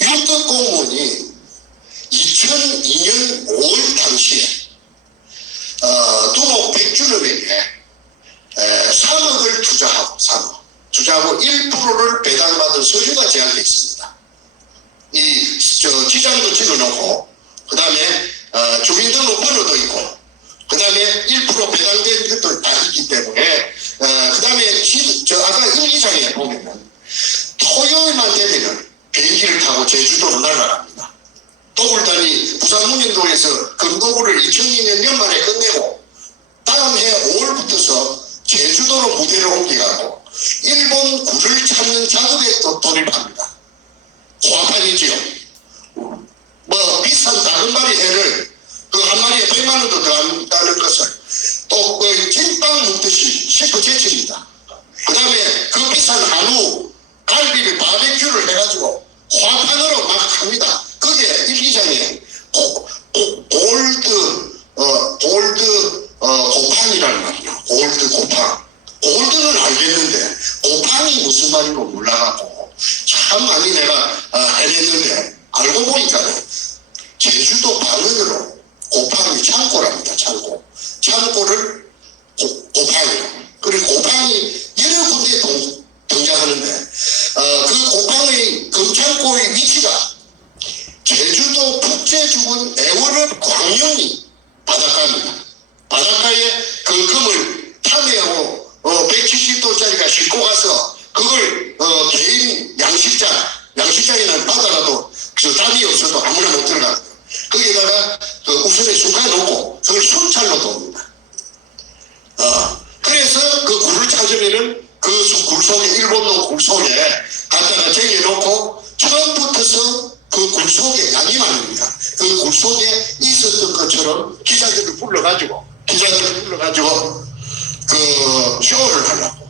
유급 공무원이 2002년 5월 당시에 두목 백준업에게 3억을 투자하고 1%를 배당받은 서류가 제한되어 있습니다. 지장도 찍어놓고 그 다음에 주민등록번호도 있고 그 다음에 1% 배당된 것도 다 있기 때문에 그 다음에 아까 일기장에 보면은 토요일만 되면은 비행기를 타고 제주도로 날아갑니다. 도굴단이 부산 문현동 제주도에서 금도구를 2002년 연말에 끝내고 다음 해 5월부터서 제주도로 무대를 옮겨가고 일본 굴을 찾는 작업에 또 돌입합니다. 호화판이지요. 뭐 비싼 다금바리 회를 그 한 마리에 100만 원도 더 한다는 것을 또 그 찐빵 먹듯이 셰프 제철입니다. 그 다음에 그 비싼 한우 갈비를 바베큐를 해가지고 화판으로 막 합니다. 그게 일기장에 골드 고판이라는 말이야. 골드 고판. 골드는 알겠는데 고판이 무슨 말인고 몰라갖고 참 많이 내가 헤맸는데 알고 보니까 제주도 방언으로 고판이 창고랍니다. 창고를 고판이라고. 그리고 고판이 여러 군데 등장하는데 그 고판의 금창고의 위치가 제주도 북제주군 애월읍 광영리 바닷가입니다. 바닷가에 그 금을 탐해하고 170도짜리가 싣고 가서 그걸 개인 양식장에는 바다라도 그 담이 없어도 아무나 못 들어가거든요. 거기다가 그 우선에 숟가 놓고 그걸 순찰로 돕니다. 그래서 그 굴을 찾으면은 그 굴 속에 일본놈 굴 속에 갖다가 쟁여놓고 처음부터서 그 굴 속에 양이 많습니다. 그 굴 속에 있었던 것처럼 기자들을 불러가지고 그 쇼를 하려고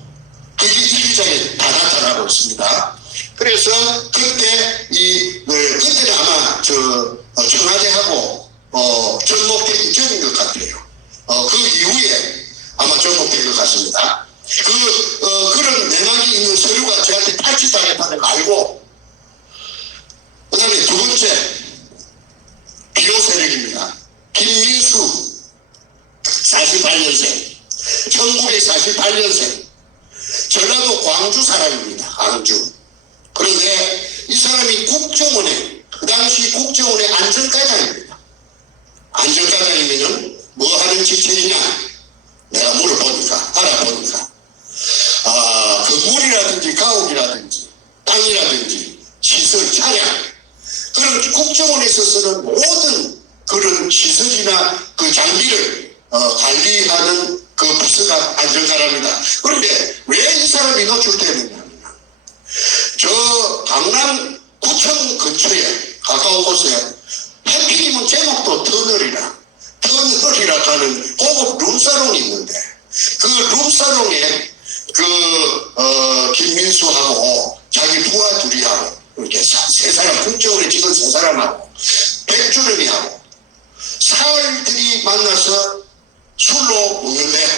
그게 일기장에 다 나타나고 있습니다. 그래서 그때는 아마 청와대하고 접목되기 전인 것 같아요. 그 이후에 아마 접목된 것 같습니다. 그런 내막이 있는 서류가 저한테 탈취당했다는 거 알고, 그 다음에 두 번째, 비호 세력입니다. 김민수, 48년생, 1948년생, 전라도 광주 사람입니다. 광주. 그런데 이 사람이 국정원에, 그 당시 국정원의 안전과장입니다. 안전과장이면은 뭐 하는 직책이냐? 내가 알아보니까 건물이라든지 가옥이라든지 땅이라든지 시설, 차량, 그런 국정원에서 쓰는 모든 그런 시설이나 그 장비를 관리하는 그 부서가 안전사람이다. 그런데 왜 이 사람이 노출되느냐? 저 강남 구청 근처에 가까운 곳에 해필이면 제목도 터널이라 하는 고급 룸사롱이 있는데 그 룸사롱에 김민수하고 자기 부하 둘이하고 이렇게 세 사람, 국정원에 찍은 세 사람하고 백주름이하고 사흘들이 만나서 술로 먹는데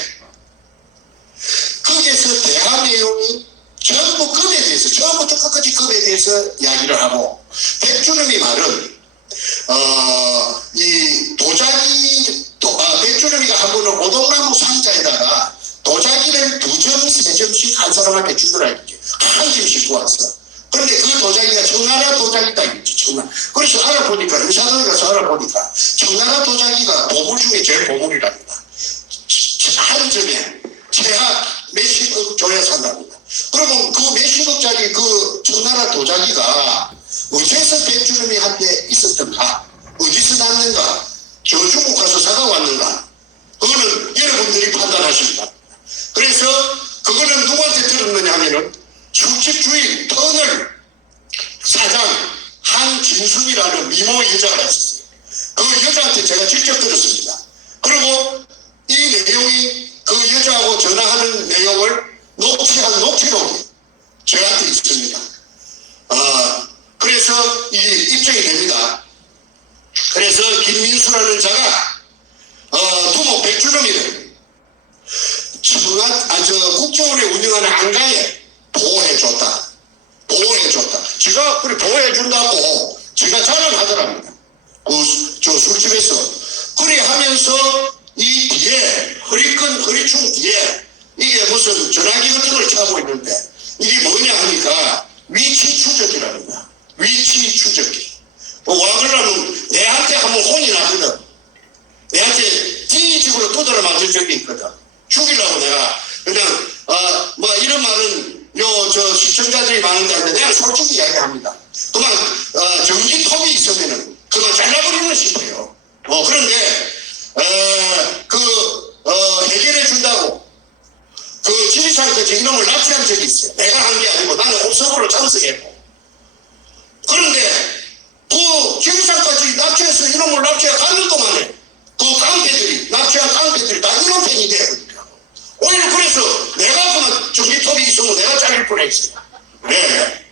거기에서 대화 내용이 전부 금에 대해서 처음부터 끝까지 금에 대해서 이야기를 하고 백주름이 말은 이 도자기 백주름이가 한 번은 오동나무 상자에다가 도자기를 2점, 3점씩 한 사람한테 주더라니까. 한 점씩 구웠어. 그런데 그 도자기가 청나라 도자기다 이거지. 그래서 알아보니까 의사동에 가서 알아보니까 청나라 도자기가 보물 중에 제일 보물이랍니다. 한 점에 최하 몇십억 줘야 산답니다. 그러면 그 몇십억짜리 그 청나라 도자기가 어디서 백주름이 한테 있었던가, 어디서 났는가, 저 중국 가서 사가 왔는가, 그거는 여러분들이 판단하십니다. 그래서 그거는 누구한테 들었느냐 하면은 술집 주인 터널 사장 한진숙이라는 미모 여자가 있었어요. 그 여자한테 제가 직접 들었습니다. 그리고 이 내용이 그 여자하고 전화하는 내용을 녹취한 녹취록이 저한테 있습니다. 그래서 이게 입증이 됩니다. 그래서 김민수라는 자가 두목 백주름이를 국정원에 운영하는 안가에 보호해줬다. 지가 그래 보호해준다고 지가 자랑하더랍니다. 저 술집에서. 그래 하면서 이 뒤에 허리춤 뒤에 이게 무슨 전화기 같은 걸 차고 있는데 이게 뭐냐 하니까 위치 추적기랍니다. 위치 추적기. 와 그러면 내한테 한번 혼이 나거든. 내한테 뒤집으로 두드려 맞은 적이 있거든. 죽이려고 내가 그냥 뭐 이런 말은 저 시청자들이 많은데 하는데 내가 솔직히 이야기합니다. 그만 전기톱이 있으면은 그만 잘라버리면 싶어요. 있으면 내가 잘릴 뻔했어요. 네.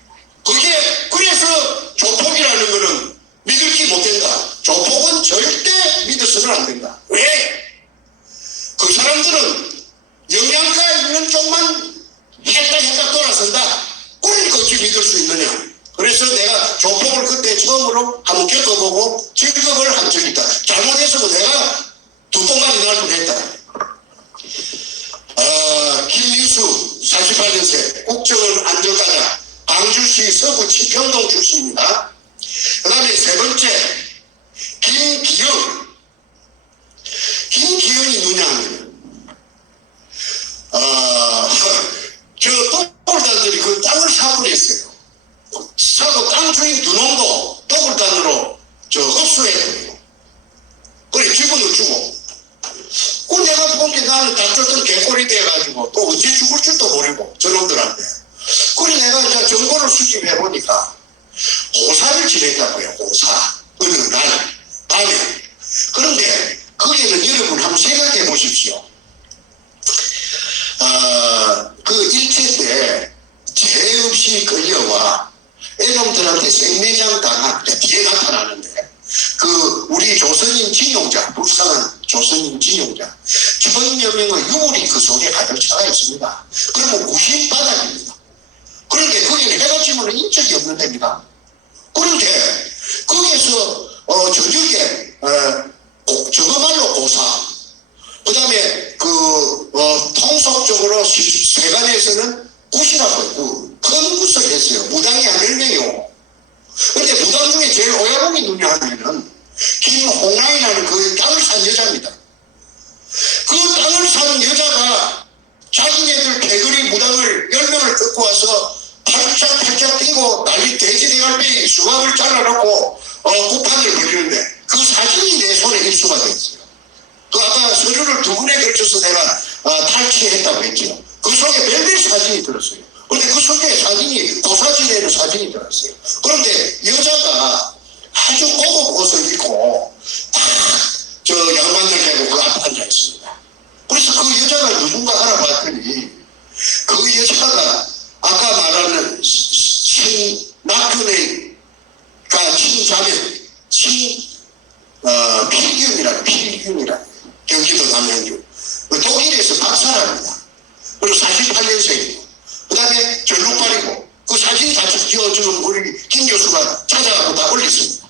그래서 조폭이라는 거는 믿을 게 못 된다. 조폭은 절대 믿어서는 안 된다. 왜? 그 사람들은 영양가 있는 쪽만 했다 돌아선다. 그러니까 어찌 믿을 수 있느냐. 그래서 내가 조폭을 그때 처음으로 한번 겪어보고 직업을 한 적이 있다. 잘못했으면 내가 두 번까지 날 뻔했다. 김민수 48년생 국정원 안전과장 광주시 서구 치평동 출신입니다. 그 다음에 세 번째 김기영이 누냐 하면 저 더블단들이 그 땅을 사버렸어요. 사고 땅 주인 두 놈도 더블단으로 흡수해버려요. 그래 집어넣어 주고 그 내가 본 게 나는 닥쳤던 개꼴이 돼가지고 또 언제 죽을 줄도 모르고 저놈들한테. 그래 내가 이제 정보를 수집해보니까 호사를 지냈다고요. 호사 어느 날 밤에. 그런데 거기는 여러분 한번 생각해 보십시오. 그 일제 때 죄 없이 끌려와 애놈들한테 생매장 당한 뒤에 나타나는데 그 우리 조선인 징용자, 불쌍한 조선인 징용자 1000여 명의 유물이 그 속에 가득 차가 있습니다. 그러면 90바닥입니다. 그런데 거기는 해가 지면 인적이 없는 데입니다. 그런데 거기에서 저녁에 저거말로 고사, 그 다음에 통속적으로 세간에서는 굿이라고 큰 굿을 했어요. 무당이 한 10명이요. 근데 무당 중에 제일 오야봉이 누냐 하면은 김홍랑이라는 그 땅을 산 여자입니다. 그 땅을 산 여자가 자기네들 개거리 무당을 10명을 끌고 와서 팔짝 뛰고 난리 돼지 대갈비 수박을 잘라놓고 구판을 벌이는데 그 사진이 내 손에 입수가 됐어요. 그 아까 서류를 2번에 걸쳐서 내가 탈취했다고 했죠. 그 속에 별별 사진이 들었어요. 그런데 그 속에 사진이 고사진에는 사진이 들었어요. 그런데 여자가 아주 고급 옷을 입고 딱 양반을 대고 그 앞에 앉아 있습니다. 그래서 그 여자가 누군가 알아봤더니 그 여자가 아까 말하는 신낙균의 친자매 필균이라 경기도 남양주 독일에서 박사랍니다. 그리고 48년생이고 그 다음에 전룩발이고 그 사진 다 지금 우리 김 교수가 찾아가고 다 올렸습니다.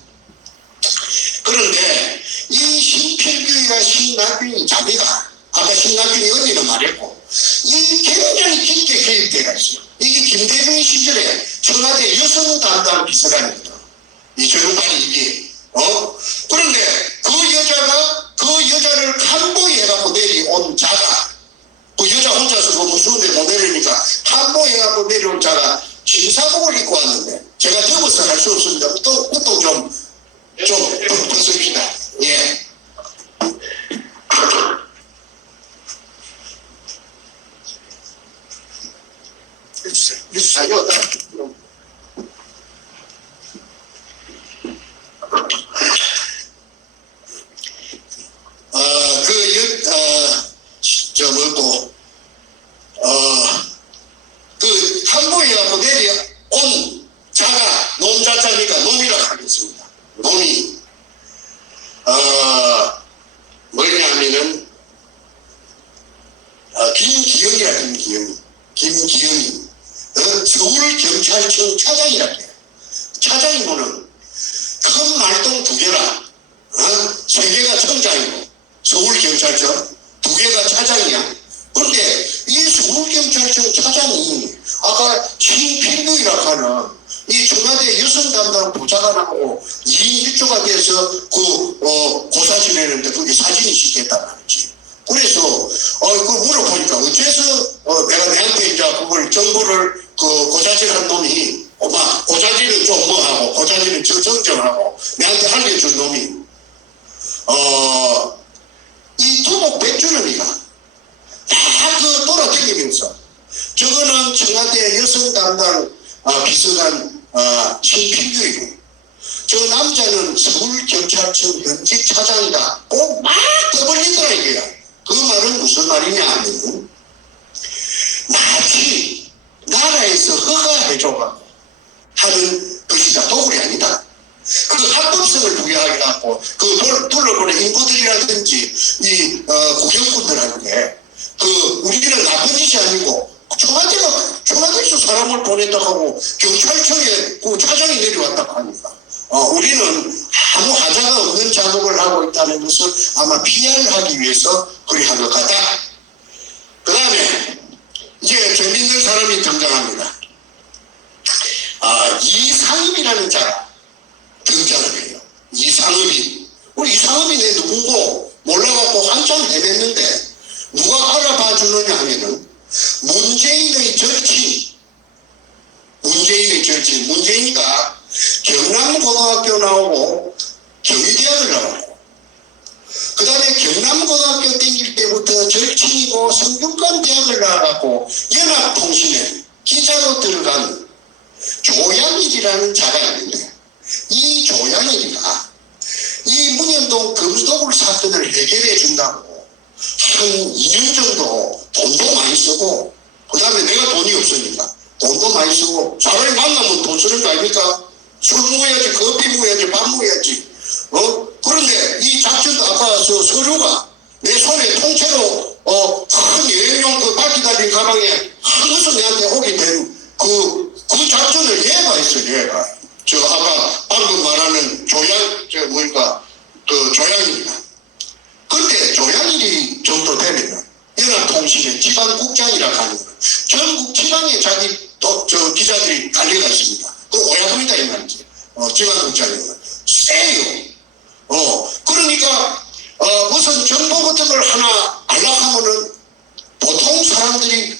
그런데 이 신필규가 신낙균이 자매가 아까 신낙균이 언니는 말했고 이 굉장히 깊게 개입되어 있어요. 이게 김대중 시절에 청와대 여성 담당 비서관이거든. 이 전룩발이 이게 그런데 그 여자를 간보해갖고 내려온 자가 그 여자 혼자서 그 무서운데 못 내리니까 간보해갖고 내려온 자가 신사복을 입고 왔는데 제가 접어서 할 수 없습니다. 그것도 좀 벗읍시다. 예. 해주세요. 그 한보해갖고 내려온 자가 놈자자니까 놈이라 하겠습니다. 놈이 뭐냐면은 김기영이 서울경찰청 차장이라 해요. 차장이면은 큰 말동 2개라 3개가 청장이고 서울경찰청 2개가 차장이야. 그런데 이 서울경찰청 차장이 아까 신필규이라 하는 이 청와대 여성 담당 보좌관하고 2인 1조가 돼서 고사 지내는데 그게 사진이 찍혔단 말이지. 그래서 그걸 물어보니까 어째서 내가 내한테 이제 그걸 정보를 고자질한 놈이 고자질은 좀 뭐하고 고자질은 정정하고 내한테 알려준 놈이 이 토목 백주름이가 다 돌아다니면서 저거는 청와대 여성 담당 비서관 신필규이고 저 남자는 서울경찰청 현직 차장이다. 꼭 막 떠벌리더라 이게요. 그 말은 무슨 말이냐 하면 마치 국영꾼들한테 우리는 나쁜 짓이 아니고 청와대에서 사람을 보냈다 하고 경찰청에 차장이 내려왔다고 하니까 우리는 아무 하자가 없는 작업을 하고 있다는 것을 아마 PR하기 위해서 그리 한 것 같다. 그 다음에 이제 재밌는 사람이 등장합니다. 이상읍이라는 자가 등장을 해요. 이상읍이. 우리 이상읍이 내 누구고 몰라갖고 한참 헤맸는데 누가 알아봐 주느냐 하면은 문재인의 절친. 문재인이가 경남고등학교 나오고 경희대학을 나오고 그 다음에 경남고등학교 땡길 때부터 절친이고 성균관대학을 나와갖고 연합통신에 기자로 들어간 조양일이라는 자가 있는데 이 조양일이가 이 문현동 금속을 사건을 해결해 준다고 한 2년 정도 돈도 많이 쓰고 그 다음에 내가 돈이 없으니까 돈도 많이 쓰고 사람이 만나면 돈 쓰는 거 아닙니까? 술 먹어야지, 커피 먹어야지, 밥 먹어야지. 그런데 이 작전도 아까 서류가 내 손에 통째로 큰 여행용 바퀴 달린 가방에 하면서 내한테 오게 된 그 작전을 얘가 했어, 얘가. 아까 방금 말하는 조양입니다. 그때 조양일이 정도 되면 연합통신의 지방국장이라고 하는 거. 전국 지방에 자기 기자들이 달려가 있습니다. 오야부이다 이 말이지. 지방국장이면 세요. 그러니까 무슨 정보 같은 걸 하나 알락하면은 보통 사람들이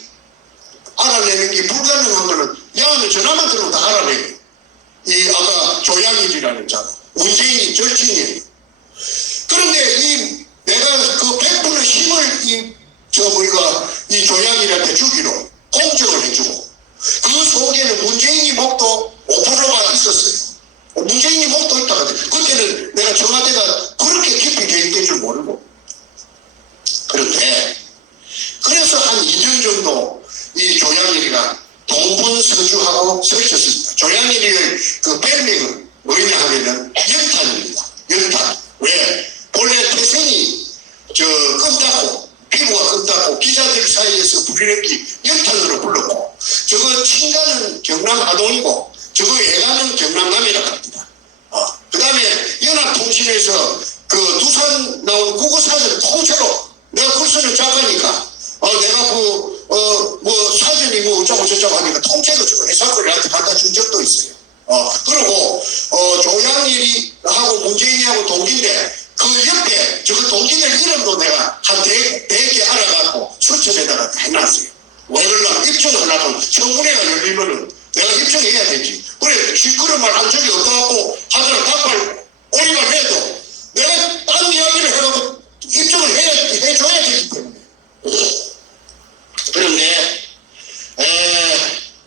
알아내는 게 불가능하면은 야는 전화만 들으면 다 알아내요. 이 아까 조양일이라는 자가 문재인이 절친이에요. 그런데 내가 베푸는 힘을 이 조양일한테 주기로 공정을 해주고 그 속에는 문재인이 목도 5%가 있었어요. 문재인이 목도 있다가 그때는 내가 청와대가 그렇게 깊이 개입된 줄 모르고 그런데 그래서 한 2년 정도 이 조양일이가 동분서주하고 설쳤습니다. 조양일이의 별명은 뭐냐 하면은 연탄입니다. 연탄. 왜? 본래 태생이 껌따고 피부가 껌따고 기자들 사이에서 부리는 게 연탄으로 불렀고 저거 친가는 경남 하동이고 저거 애가는 경남남이라고 합니다. 그 다음에 연합통신에서 두산 나온 국어사전 통째로 내가 글쓰는 작가니까 내가 사전이 어쩌고 저쩌고 하니까 통째로 저거 해석을 나한테 갖다 준 적도 있어요. 그리고 조양일이하고 문재인이하고 동기인데 그 옆에 저거 동기들 이름도 내가 한 100개 알아갖고 수첩에다가 해놨어요. 왜 그러나 입증하려면 청문회가 열리면은 내가 입증해야 되지. 그래 시끄러운 말 한 적이 없다고 하더라 닭발 오리발 해도 내가 딴 이야기를 해갖고 입증을 해줘야 되기 때문에. 그런데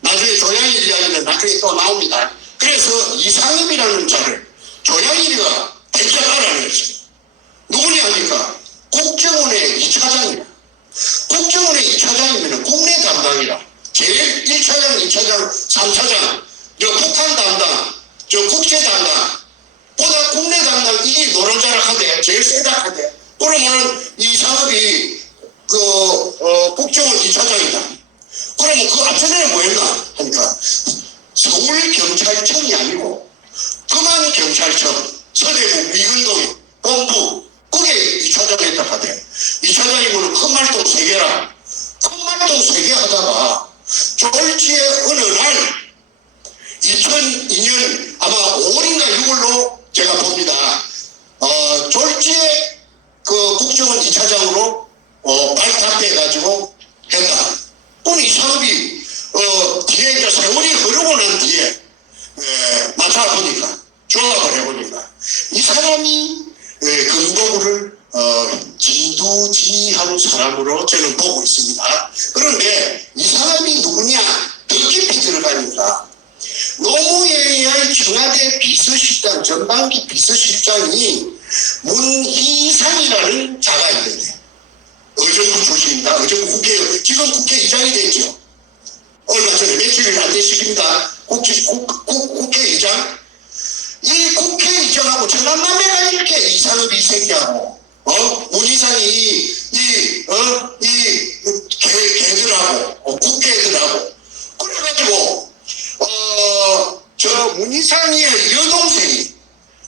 나중에 조양일 이야기는 나중에 또 나옵니다. 그래서 이상읍이라는 자를 조양일이가 대책 알아냈어요. 누구냐 하니까 국정원의 2차장이라. 국정원의 2차장이면 국내 담당이라. 제일 1차장, 2차장, 3차장, 북한 담당, 국제 담당, 보다 국내 담당 이게 노른자락 하대, 제일 세다 하대. 그러면은 이상읍이 국정원 2차장이다. 그러면 그 앞전에 뭐였나 하니까 서울경찰청이 아니고 금안경찰청, 서대문, 미근동, 본부, 그게 2차장 했다 하대. 2차장이면 큰말동 3개라. 큰말동 3개 하다가 졸지에 어느 날 2002년 아마 5월인가 6월로 제가 봅니다. 졸지에 국정원 2차장으로 발탁돼가지고 했다. 그럼 이상읍이 뒤에 이제 세월이 흐르고 난 뒤에 맡아보니까 조합을 해보니까 이 사람이 금도구를 진두지휘한 사람으로 저는 보고 있습니다. 그런데 이 사람이 누구냐 더 깊이 들어가니까 노무현의 청와대 비서실장 전반기 비서실장이 문희상이라는 자가 있는데 의정부 출신입니다. 의정부 지금 국회의장이 됐죠. 얼마 전에 며칠 안 되십니다. 국회의장. 이 국회의장하고 전남남매가 이렇게 이상읍이 새끼하고 문희상이 개들하고, 국회들하고, 그래가지고, 저 문희상이의 여동생이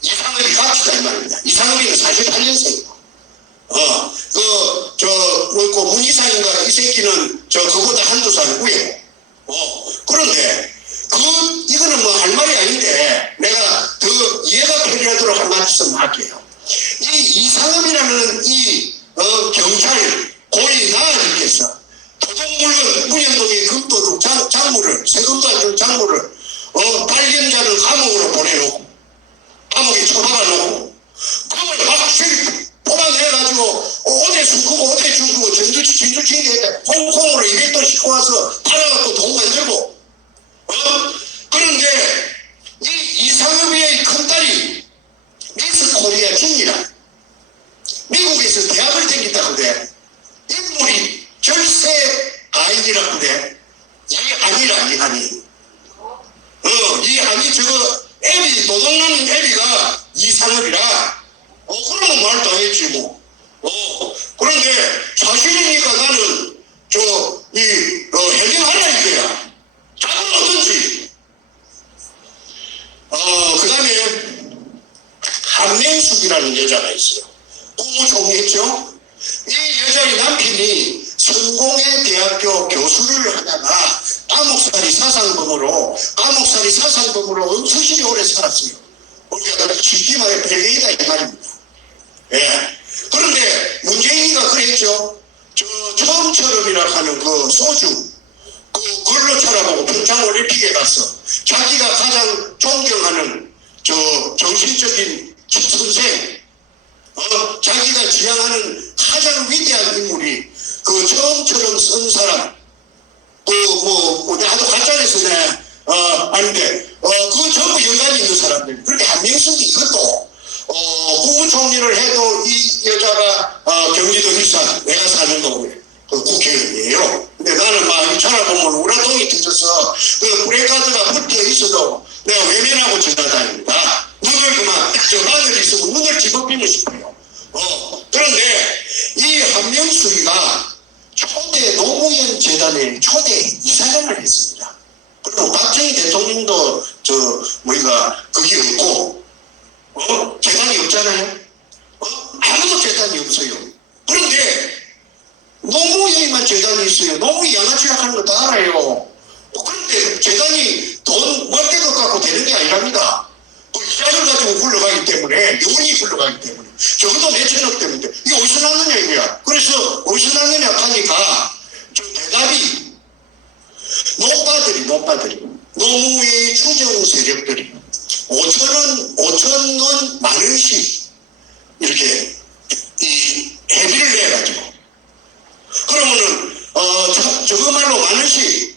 이상업이 같이다, 이 말입니다. 이상업이는 48년생이고. 문희상인가, 이 새끼는 그보다 한두 살 위에. 그런데, 이거는 뭐 할 말이 아닌데, 내가 더 이해가 편리하도록 한 말씀 할게요. 이 이상업이라는 경찰 고위 나으님께서 도둑물건 문현동의 금도둑 장물을, 세금도 안 준 장물을, 발견자를 감옥으로 보내놓고, 감옥에 처박아 놓고, 그걸 확실히 뽑아내가지고, 어디 숨고, 어디 죽고, 진주치기에 홍콩으로 200돈 싣고 와서 팔아갖고 돈 만들고, 그런데, 이상업의 큰딸이 미스 코리아 진이라, 미국에서 대학을 다닌다고 그래. 인물이 절세 아인이라고 그래. 이한이. 이한이 애비, 도둑놈 애비가 이상업이라. 그러면 말 다 했지, 뭐. 그런데 사실이니까 나는, 해명하라 이거야. 답은 어떤지. 그 다음에, 한명숙이라는 여자가 있어요. 국무총리했죠? 이 여자의 남편이 성공회 대학교 교수를 하다가 감옥살이 사상범으로 엄청시리 오래 살았어요. 그러니까 쉽게 말해 벨레이다 이 말입니다. 예. 그런데 문재인이가 그랬죠. 처음처럼이라 하는 소주, 그걸로 찾아보고 평창올림픽에 가서 자기가 가장 존경하는 정신적인 선생, 자기가 지향하는 가장 위대한 인물이 처음처럼 쓴 사람, 나도 가짜에서 아닌데, 전부 연관이 있는 사람들. 그렇게 한명숙이 이것도, 국무총리를 해도 이 여자가, 경기도 일산, 내가 사는 동네, 국회의원이에요. 근데 나는 막 찾아보면 우라통이 터져서, 브레이크카드가 붙어 있어도 내가 외면하고 지나다닙니다. 눈을 바늘 있으면 눈을 집어비고 싶어요. 그런데 이 한명숙이가 초대 노무현 재단의 초대 이사장을 했습니다. 그리고 박정희 대통령도 거기 없고, 재단이 없잖아요. 아무도 재단이 없어요. 그런데 노무현이만 재단이 있어요. 너무 양아치라 하는 거 다 알아요. 그런데 재단이 돈 멀대 것 갖고 되는 게 아니랍니다. 이자를 가지고 굴러가기 때문에, 영원히 굴러가기 때문에, 적어도 몇천억 때문에, 이게 어디서 났느냐, 이거야. 그래서 어디서 났느냐 하니까, 대답이, 노빠들이, 노무의 추정 세력들이, 5천원 만원씩, 이렇게, 회비를 내가지고, 그러면은, 저거 말로 만원씩,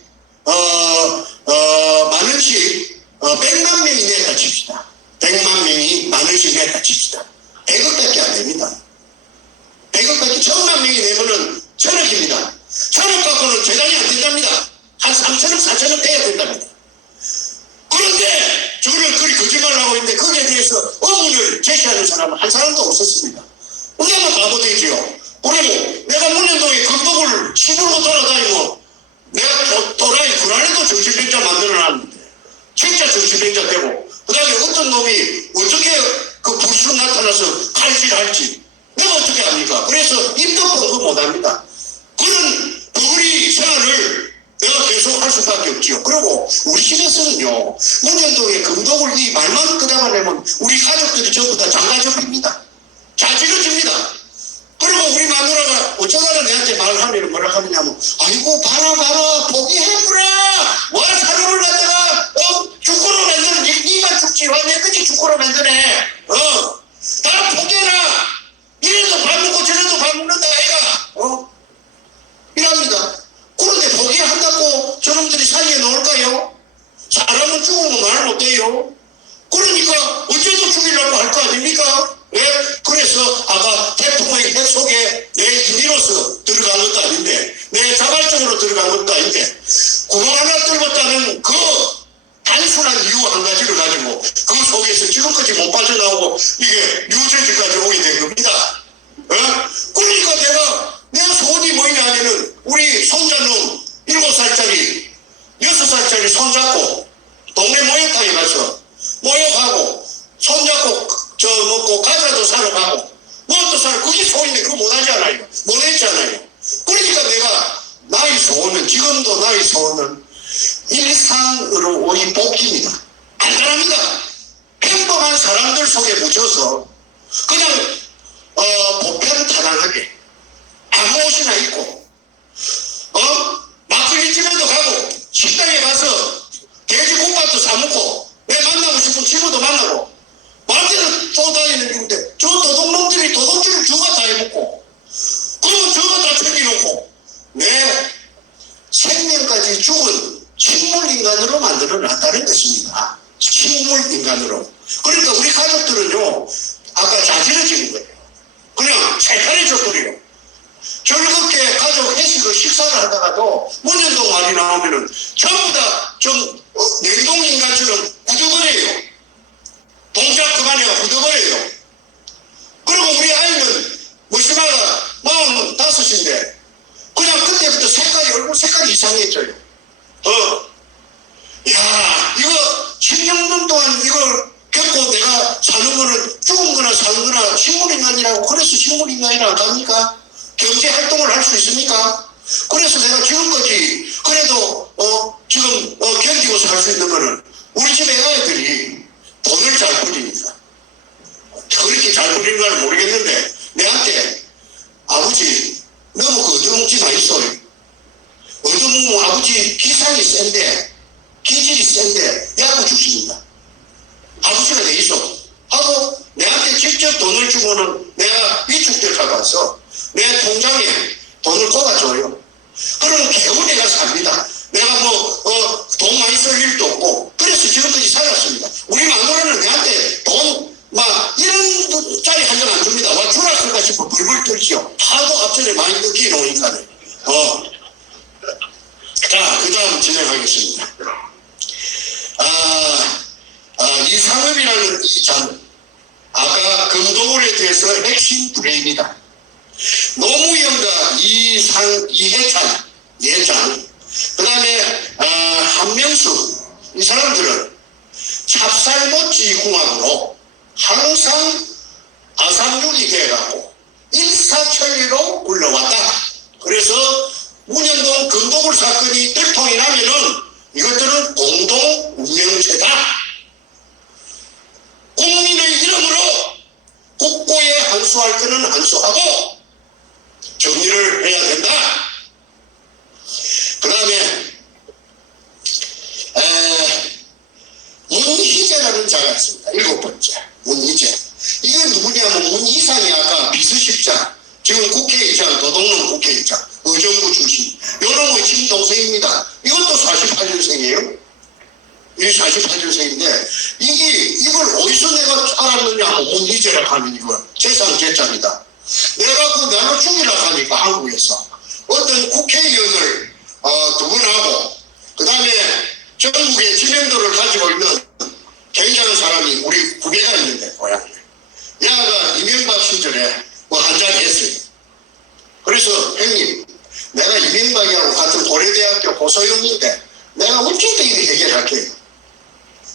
100만 명이 냈다 칩시다. 100만 명이 만원씩 냈다 칩시다. 100억밖에 안 됩니다. 100억밖에 1000만 명이 내면은 1000억입니다. 1000억 갖고는 재단이 안 된답니다. 한 3천억, 4천억 돼야 된답니다. 그런데 저를 그리 거짓말을 하고 있는데 거기에 대해서 의문을 제시하는 사람은 한 사람도 없었습니다. 그러면 바보 되지요. 그리고 내가 문현동에 금독을 시골로 돌아다니고 내가 또라이 그날에도 정신병자 만들어놨는데 진짜 정신병자 되고 그 다음에 어떤 놈이 어떻게 불쑥 나타나서 칼질할지 내가 어떻게 합니까? 그래서 입도 뻥긋 못합니다. 그런 버리 생활을 내가 계속 할 수밖에 없지요. 그리고 우리 집에서는요, 문현동에 금독을 이 말만 끄잡아내면 우리 가족들이 전부 다 장가 접힙니다. 자지러집니다. 그리고 우리 마누라가 어쩌다가 내한테 말을 하면 뭐라 하느냐면, 아이고, 봐라, 포기해보라! 와, 사람을 갖다가, 죽고로 만드는, 니가 죽지, 와, 내 끝이 죽고로 만드네. 다 포기해라! 이래도 밥 먹고 저래도 밥 먹는다, 아이가. 이랍니다. 그런데 포기한다고 저놈들이 사이에 놓을까요? 사람은 죽으면 말 못해요. 그러니까 어째도 죽이려고 할 거 아닙니까? 왜? 그래서 아까 태풍의 핵 속에 내 힘으로서 들어간 것도 아닌데 내 자발적으로 들어간 것도 아닌데 구멍 하나 뚫었다는 그 단순한 이유 한 가지를 가지고 그 속에서 지금까지 못 빠져나오고 이게 뉴저지까지 오게 된 겁니다. 좋은데 그거 못하잖아요. 못했잖아요. 그러니까 내가 나의 소원은, 지금도 나의 소원은 일상으로의 복귀입니다. 간단합니다. 평범한 사람들 속에 묻혀서 그냥 보편타당하게 아무 옷이나 입고 막걸리집에도 가고 식당에 가서 돼지국밥도 사 먹고 내 만나고 싶은 친구도 만나고 마음대로 쏘다니는 중인데 저 도둑놈들이 도둑질을 저가 다 해먹고 그러면 저가 다 챙겨놓고 내 생명까지 죽은 식물인간으로 만들어놨다는 것입니다. 식물인간으로. 그러니까 우리 가족들은요 아까 자지러지는 거예요. 그냥 살살해져버려요. 즐겁게 가족 회식을 식사를 하다가도 문현동 말이 나오면은 전부 다 좀 냉동인간처럼 굳어버려요. 동작 그만해가 굳어버려요. 그리고 우리 아이는 무심하다 45인데 그냥 그때부터 색깔이 얼굴 색깔이 이상해져요. 야 이거 16년 동안 이걸 겪고 내가 사는 거는 죽은 거나 사는 거나 식물인간이라고 그래서 식물인간이라고 합니까? 경제 활동을 할 수 있습니까? 그래서 내가 지금까지 그래도 지금 견디고 살 수 있는 거는 우리 집 애들이 돈을 잘 부리니까. 그렇게 잘 부리는 걸 모르겠는데 내한테 아버지 너무 그 어두뭉지 마 있어요. 어두뭉 아버지 기상이 센데 기질이 센데 약을 주십니다. 아버지가 돼 있어 하고 내한테 직접 돈을 주고는 내가 위축될 가서 내 통장에 돈을 꽂아줘요. 그러면 겨우 내가 삽니다. 내가 돈 많이 쓸 일도 없고 그래서 지금까지 살았습니다. 우리 마누라는 내한테 돈 이런 짜리 한 장 안 줍니다. 와 주라 쓸까 싶어 불불 떨지요. 하도 앞전에 많이 뜯기 놓으니까는. 자, 그 다음 진행하겠습니다. 이상업이라는 이 자는 아까 금도골에 대해서 핵심 프레임이다. 노무현과 이해찬, 그 다음에 한명수 이 사람들은 찹쌀모찌 궁합으로 항상 아삼육이 돼갖고 일사천리로 굴러왔다. 그래서 문현동 금도굴 사건이 들통이 나면은 이것들은 공동 운명체다. 국민의 이름으로 국고에 한수할 때는 한수하고 정리를 해야 된다. 그 다음에 문희재라는 자가 있습니다. 7번째 문희재. 이게 누구냐면 문희상이 아까 비서실장 지금 국회의장 도둑놈 국회의장 의정부 출신 요놈의 친동생입니다. 이것도 48년생이에요. 이 48년생인데 이걸 어디서 내가 알았느냐 하면 문희재라 하면 이거 재산제자입니다. 내가 나를 죽이라 하니까 한국에서 어떤 국회의원을 두 분하고 그 다음에 전국의 지명도를 가지고 있는 굉장한 사람이 우리 후배가 있는데 고향에 야가 이명박 시절에 한잔 했어요. 그래서 형님 내가 이명박이하고 같은 고려대학교 고소형인데 내가 어쨌든 이거 해결할게요.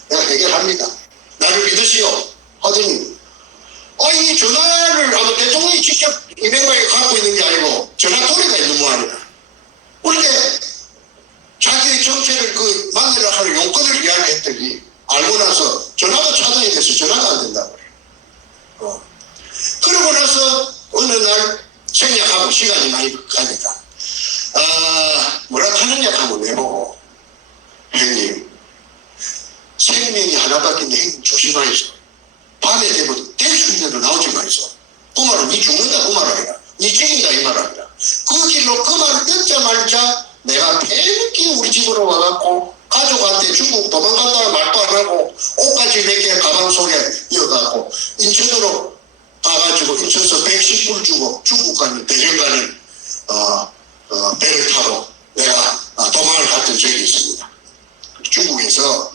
내가 해결합니다. 나를 믿으시오. 하더니 이 전화를 아마 대통령이 직접 이명박이 갖고 있는 게 아니고 전화토리가 있는 모양이다. 그런데 자기의 정체를 만나려 하는 용건을 이야기했더니 알고 나서 전화가 차단이 돼서 전화가 안 된다고 그래요. 그러고 나서 어느 날 생략하고 시간이 많이 가니까 뭐라 하느냐 하면 내보고 형님 생명이 하나밖에 없는데 형님 조심하이소. 밤에 되면 대수인데도 나오지 마이소. 그 말은 니 죽는다 그 말 아니라 니 죽인다 이 말 아니라 그 길로 그 말을 듣자마자 내가 팬기 우리 집으로 와갖고 가족한테 중국 도망간다는 말도 안 하고 옷까지 몇 개 가방 속에 이어갖고 인천으로 가가지고 인천에서 110불 주고 중국 가는 대전 가는 배를 타고 내가 도망을 갔던 적이 있습니다. 중국에서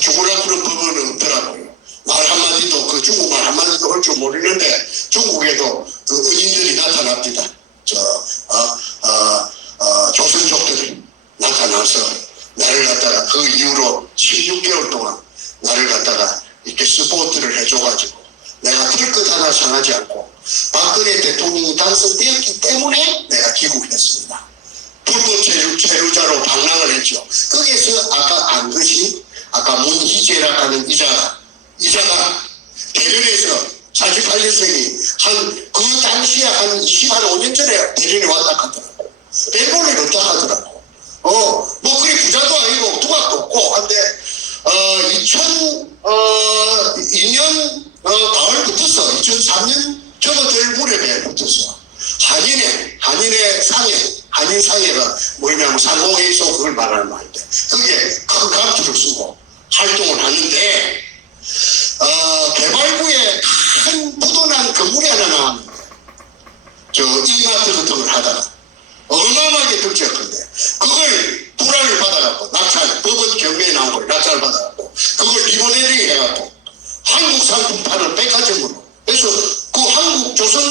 죽으라 그런 법은 없더라고요. 말 한마디도 중국말 한마디도 할 줄 모르는데 중국에도 은인들이 나타납니다. 조선족들이 나타나서 나를 갖다가 그 이후로 16개월 동안 나를 갖다가 이렇게 스포트를 해줘가지고 내가 털끝 하나 상하지 않고 박근혜 대통령이 단 완성되었기 때문에 내가 귀국을 했습니다. 불법 체류자로 방랑을 했죠. 거기에서 아까 안 것이 아까 문희재라 하는 이자가 대련에서 48년생이 그 당시에 한 25년 전에 대련에 왔다 하더라고. 벨본에 왔다 하더라고. 뭐 그리 부자도 아니고 두각도 없고 한데 2002년 가을부터서 2003년 접어들 무렵에 붙어서 한인 상해가 뭐냐면 상호회의소 그걸 말하는 말인데 그게 큰 감투를 쓰고 활동을 하는데 개발구에 큰 부도난 건물이 하나 나왔는데 저 이마트 같은 걸 하다가 어마어마하게 득지었건데 그걸 불안을 받아갖고 낙찰 법원 경매에 나온 걸 낙찰을 받아갖고 그걸 리모델링 해갖고 한국 상품 파는 백화점으로 그래서 그 한국 조선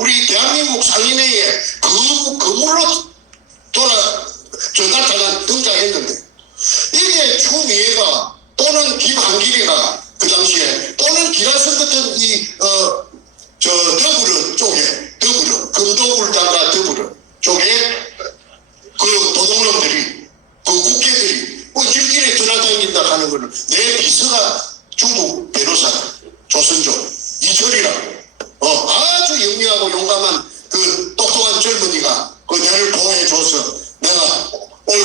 우리 대한민국 상인회에 그 건물로 나타난 등장했는데 이게 추미애가 또는 김한길이가 그 당시에 또는 기라성 같은 더불어 쪽에 금도굴당과 더불어 쪽에 그 도둑놈들이 그 국회들이 이래 돌아다닌다 하는 거는 내 비서가 중국 변호사 조선족 이철이라고 아주 영리하고 용감한 그 똑똑한 젊은이가 그 나를 보호해줘서 내가 오늘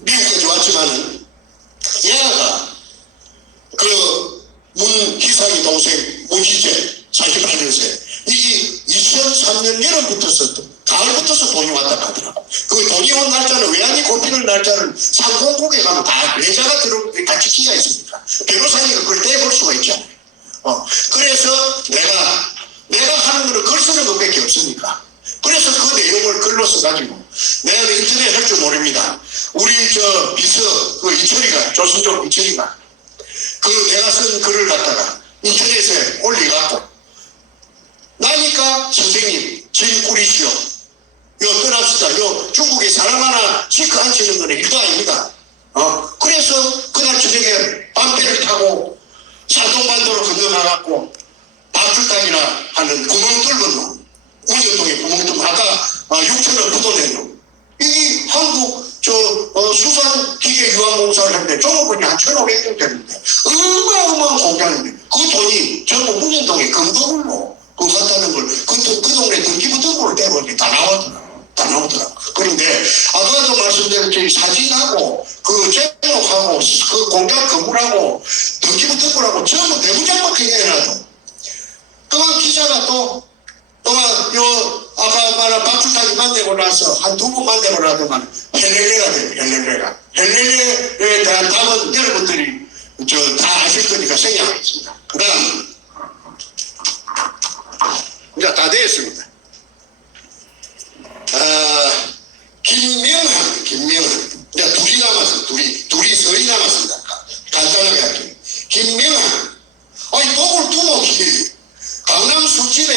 미국까지 왔지만은 얘가 그 문희상이 동생 문희재 48년생 이게 2003년 여름부터서 가을부터서 돈이 왔다 가더라고. 그 돈이 온 날짜는 외환이 꼽히는 날짜는 상공국에 가면 다 외자가 같이 끼가 있습니까? 변호사니까 그걸 떼볼 수가 있잖아요. 그래서 내가 하는 거는 글 쓰는 것밖에 없으니까. 그래서 그 내용을 글로 써가지고 내가 인터넷 할 줄 모릅니다. 우리 비서 그 이철이가 조선족 이철이가 그 내가 쓴 글을 갖다가 인터넷에 올리갖고 나니까 선생님 질 꾸리시오. 떠납시다. 중국에 사람 하나 시크 앉히는 거는 일도 아닙니다. 그래서 그날 저녁에 밤배를 타고 산동반도로 건너가갖고 박출당이나 하는 구멍 뚫은 놈, 운전동에 구멍 뚫은 아까 6천원 부도낸 놈. 이게 한국 수산기계 유한공사를 했는데 종업원이 한 1,500명 되는데 어마어마한 공장인데 그 돈이 전부 운전동에 금도굴로 그거 갖다는 걸 그 동네 등기부등본을 떼보니 다 나오더라고. 그런데 아까도 말씀드렸듯이 사진하고 그 제목하고 그 공장 건물하고 등기부등본하고 전부 내부장밖에 해놔도 그만 기자가 또 아까 말한 박출탁이 만나고 나서 한 두 번 만나고 나더만 헬렐레가 돼요. 헬렐레에 대한 답은 여러분들이 다 아실 거니까 생략하겠습니다. 그 다음 이제 다 되었습니다. 김명한 이제 둘이 남았어요. 둘이 서이 남았습니다. 간단하게 할게요. 김명한 독을 두목이 강남 술집에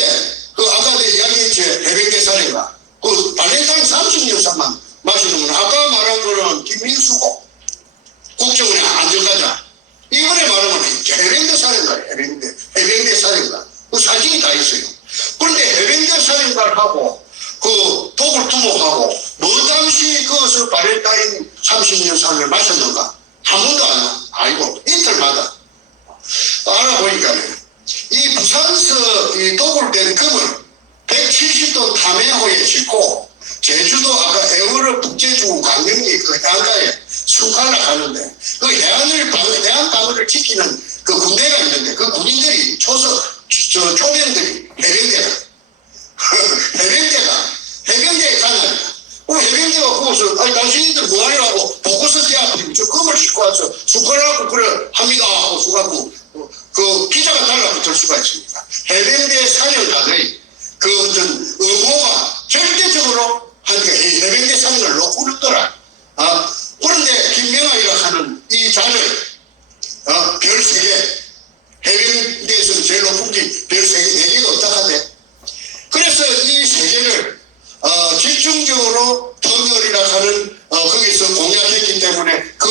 아까 내 이야기했지 해병대 사례가 그 발렌타인 30년산만 마시는 건 아까 말한 거는 김민수고 국정원의 안전가자 이번에 말하면 해병대 사례가 해병대 사례가 그 사진이 다 있어요. 그런데 해병대 사례가하고 그 독을 두목하고 뭐 당시 그것을 발렌타인 30년산을 마셨는가 한 번도 아니고 이틀마다 알아보니까 이 부산서 이 독을 된 금을 170톤 탐해호에 싣고 제주도 아까 애월읍 북제주 강릉리 그 해안가에 순칼락 하는데 그 해안 방어를 지키는 그 군대가 있는데 그 군인들이 초병들이 해병대에 가나니까 해병대가 거기서 당신들 뭐하냐고 보고서 대합이 저 금을 싣고 와서 순칼락을 그래 합니다 하고 수갖고 그 기자가 달라붙을 수가 있습니다. 해병대 사령관의 그 어떤 의무가 절대적으로 하니까 해병대 사령을 놓고 그러더라. 그런데 김명아이라 하는 이 잔을 별 3개 해병대에서는 제일 높은 게 별 4개가 없다 하네. 그래서 이 3개를 집중적으로 터널이라 하는 거기서 공략했기 때문에 그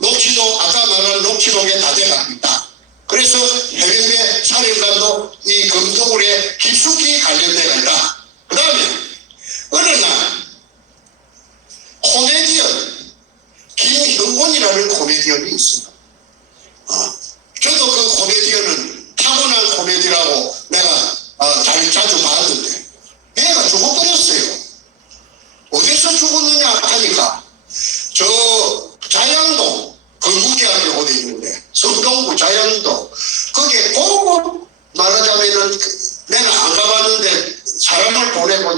녹취록 아까 말한 녹취록에 다 돼갑니다. 그래서 해병대 사령관도 이 금도굴에 깊숙이 관련되어 있다.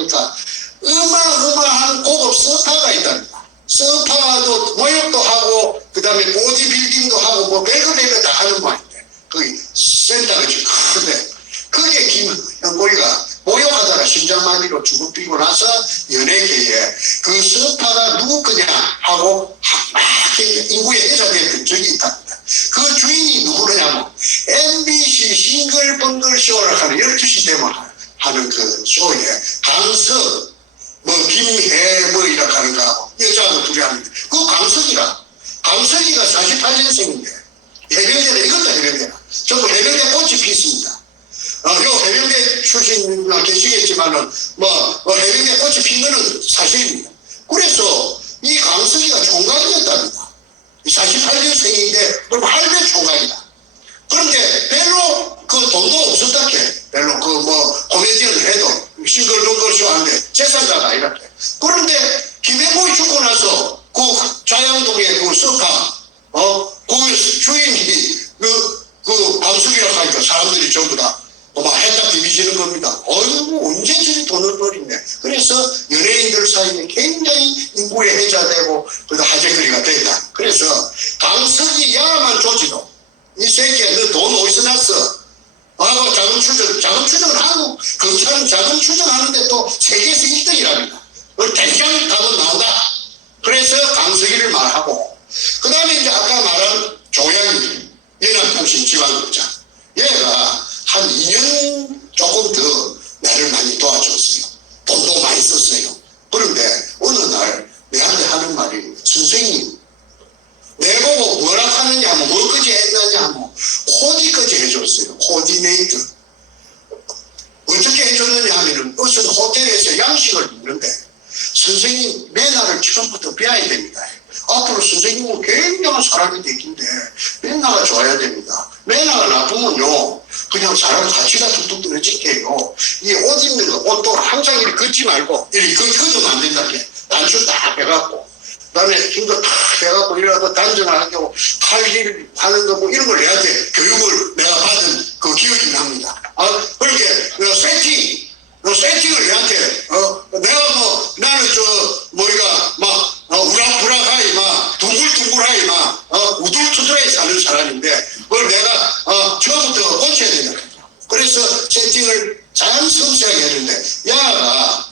보니까 어마어마한 고급 스파가 있답니다. 스파도 모욕도 하고 그다음에 보디빌딩도 하고 뭐 별거 다 하는 모양인데 거기 센터가 지금 큰데 그게 김영골이가 모욕하다가 심장마비로 죽어비고 나서 연예계에 그 스파가 누구 거냐 하고 막 인구에 회자됐던 적이 있답니다. 그 주인이 누구냐면 MBC 싱글벙글 쇼를 하는 12시 되면 하는 그 쇼에 강석 뭐 김해 뭐 이렇게 하는 거하고 여자하고 둘이 하는데 그 강석이가 48년생인데 해병대는 이것도 해병대라 전부 해병대 꽃이 피습니다. 요 해병대 출신 계시겠지만은 해병대 꽃이 핀 거는 사실입니다. 그래서 이 강석이가 총각이었답니다. 48년생인데 그럼 할배 총각이다. 그런데 별로 그 돈도 없었다게 별로 그 코미디언을 해도 싱글벙글쇼 하는데 재산가가 이렇게. 그런데 김해보이 죽고 나서 그 자양동의 그 서파 그 주인이 그 강석이라고 하니까 사람들이 전부 다 막 했다 비비지는 겁니다. 어이구 언제 저리 돈을 버리네. 그래서 연예인들 사이에 굉장히 인구에 회자되고 그래도 화제거리가 됐다. 그래서 강석이 야만 조지도 이 새끼야 너 돈 어디서 났어? 하고 자금 추정을 하고 검찰은 자금 추정하는데 또 세계에서 1등이랍니다. 그걸 대장 답은 나온다. 그래서 강석이를 말하고 그 다음에 이제 아까 말한 조양이 연합통신 지방국장 얘가 한 2년 조금 더 나를 많이 도와줬어요. 돈도 많이 썼어요. 그런데 어느 날 내한테 하는 말이 선생님 내보고 뭐라 하느냐 하면 뭐까지 했느냐 하면 코디까지 해줬어요. 코디네이터. 어떻게 해줬느냐 하면은 무슨 호텔에서 양식을 먹는데 선생님 매너를 처음부터 배워야 됩니다. 앞으로 선생님은 굉장한 사람이 되긴데 매너가 좋아야 됩니다. 매너가 나쁘면요 그냥 사람 가치가 뚝뚝 떨어질게요. 이 옷 입는 거 옷도 항상 이렇게 걷지 말고 이렇게 걷으면 안 된다. 단추 딱 빼갖고 그다음에 힘도 탁 해갖고 이러고 단전하고 칼질 하는 거 뭐 이런 걸 해야 돼. 교육을 내가 받은 그 기억이 납니다. 그렇게 세팅을 내한테 내가 나는 뭐이가 막 우락부락하이 막 둥글둥글하이 막 우둘투둘하이 사는 사람인데 그걸 내가 처음부터 고쳐야 된다. 그래서 세팅을 자연스럽게 했는데 야가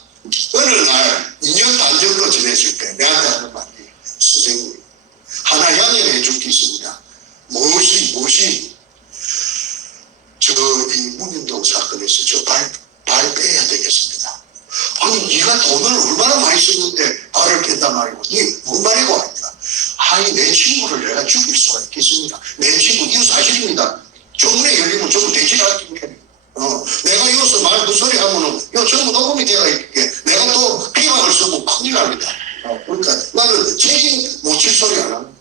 어느 날 2년 반 정도 지냈을 때 내한테 하는 말이 선생님 하나 양해를 해줄 게 있습니다. 무엇이 이 문인동 사건에서 저 발 빼야 되겠습니다. 아니 네가 돈을 얼마나 많이 썼는데 발을 뺀단 말이고 뭔 말이고 하니까 아니 내 친구를 내가 죽일 수가 있겠습니까? 내 친구 이거 사실입니다. 정문에 열리면 전부 대지할 텐데 내가 이어서 말 그 소리 하면은 이거 전부 녹음이 되어 있게 내가 또 비방을 쓰고 큰일 납니다. 그러니까 나는 책임 못 질 소리 안 하고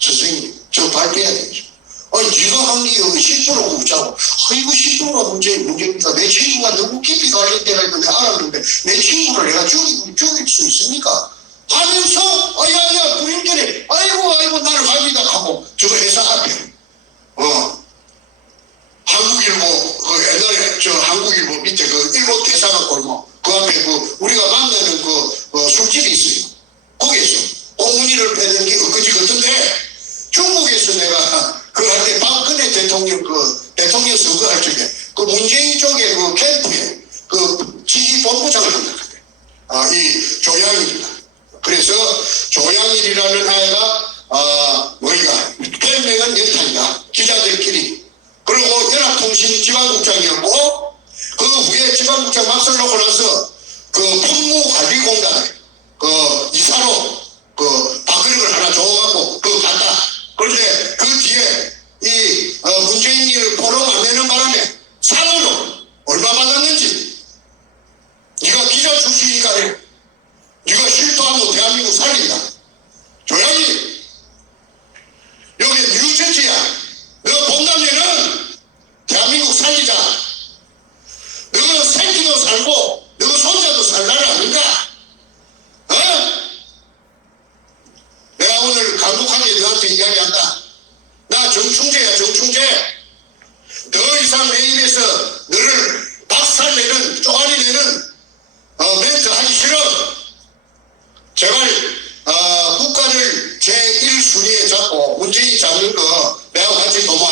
선생님 저 발 빼야 되겠죠. 아니 네가 한 게 여기 10%고 웃자고 이거 10%가 문제입니다. 내 친구가 너무 깊이 갈릴 때가 있는데 알았는데 내 친구를 내가 죽일 수 있습니까? 하면서 야야 부인들이 아이고 나를 갑니다 하고 저 회사 앞에 한국일보 옛날에 저 한국일보 밑에 그 일본 대사관 골목 그 앞에 우리가 만나는 술집이 있어요. 거기에서 꽁무니를 패는 게 엊그제 같은데 중국에서 내가 한때 박근혜 대통령 대통령 선거할 적에 문재인 쪽에 캠프에 지지본부장을 한다 그래. 이 조양일이다. 그래서 조양일이라는 아이가 별명은 연탄이다. 기자들끼리. 그리고 연합통신 지방국장이었고 그 후에 지방국장 막설 놓고 나서 법무관리공단에 이사로 박근혜를 하나 줘갖고 갔다. 그런데 그 뒤에 이 문재인을 포럼 안 내는 바람에 상으로 얼마 받았는지 네가 기자 출신이니까 네가 실토하면 대한민국 살린다. 조양이 여기 뉴저지야. 너 본다면은 대한민국 살리자. 너 새끼도 살고 너 손자도 살 나라 아닌가? 내가 오늘 간곡하게 너한테 이야기한다. 나 정충재야 정충재. 더 이상 내 입에서 너를 박살내는 쪼가리내는 문재인이 잡는 거 내가 같이 도모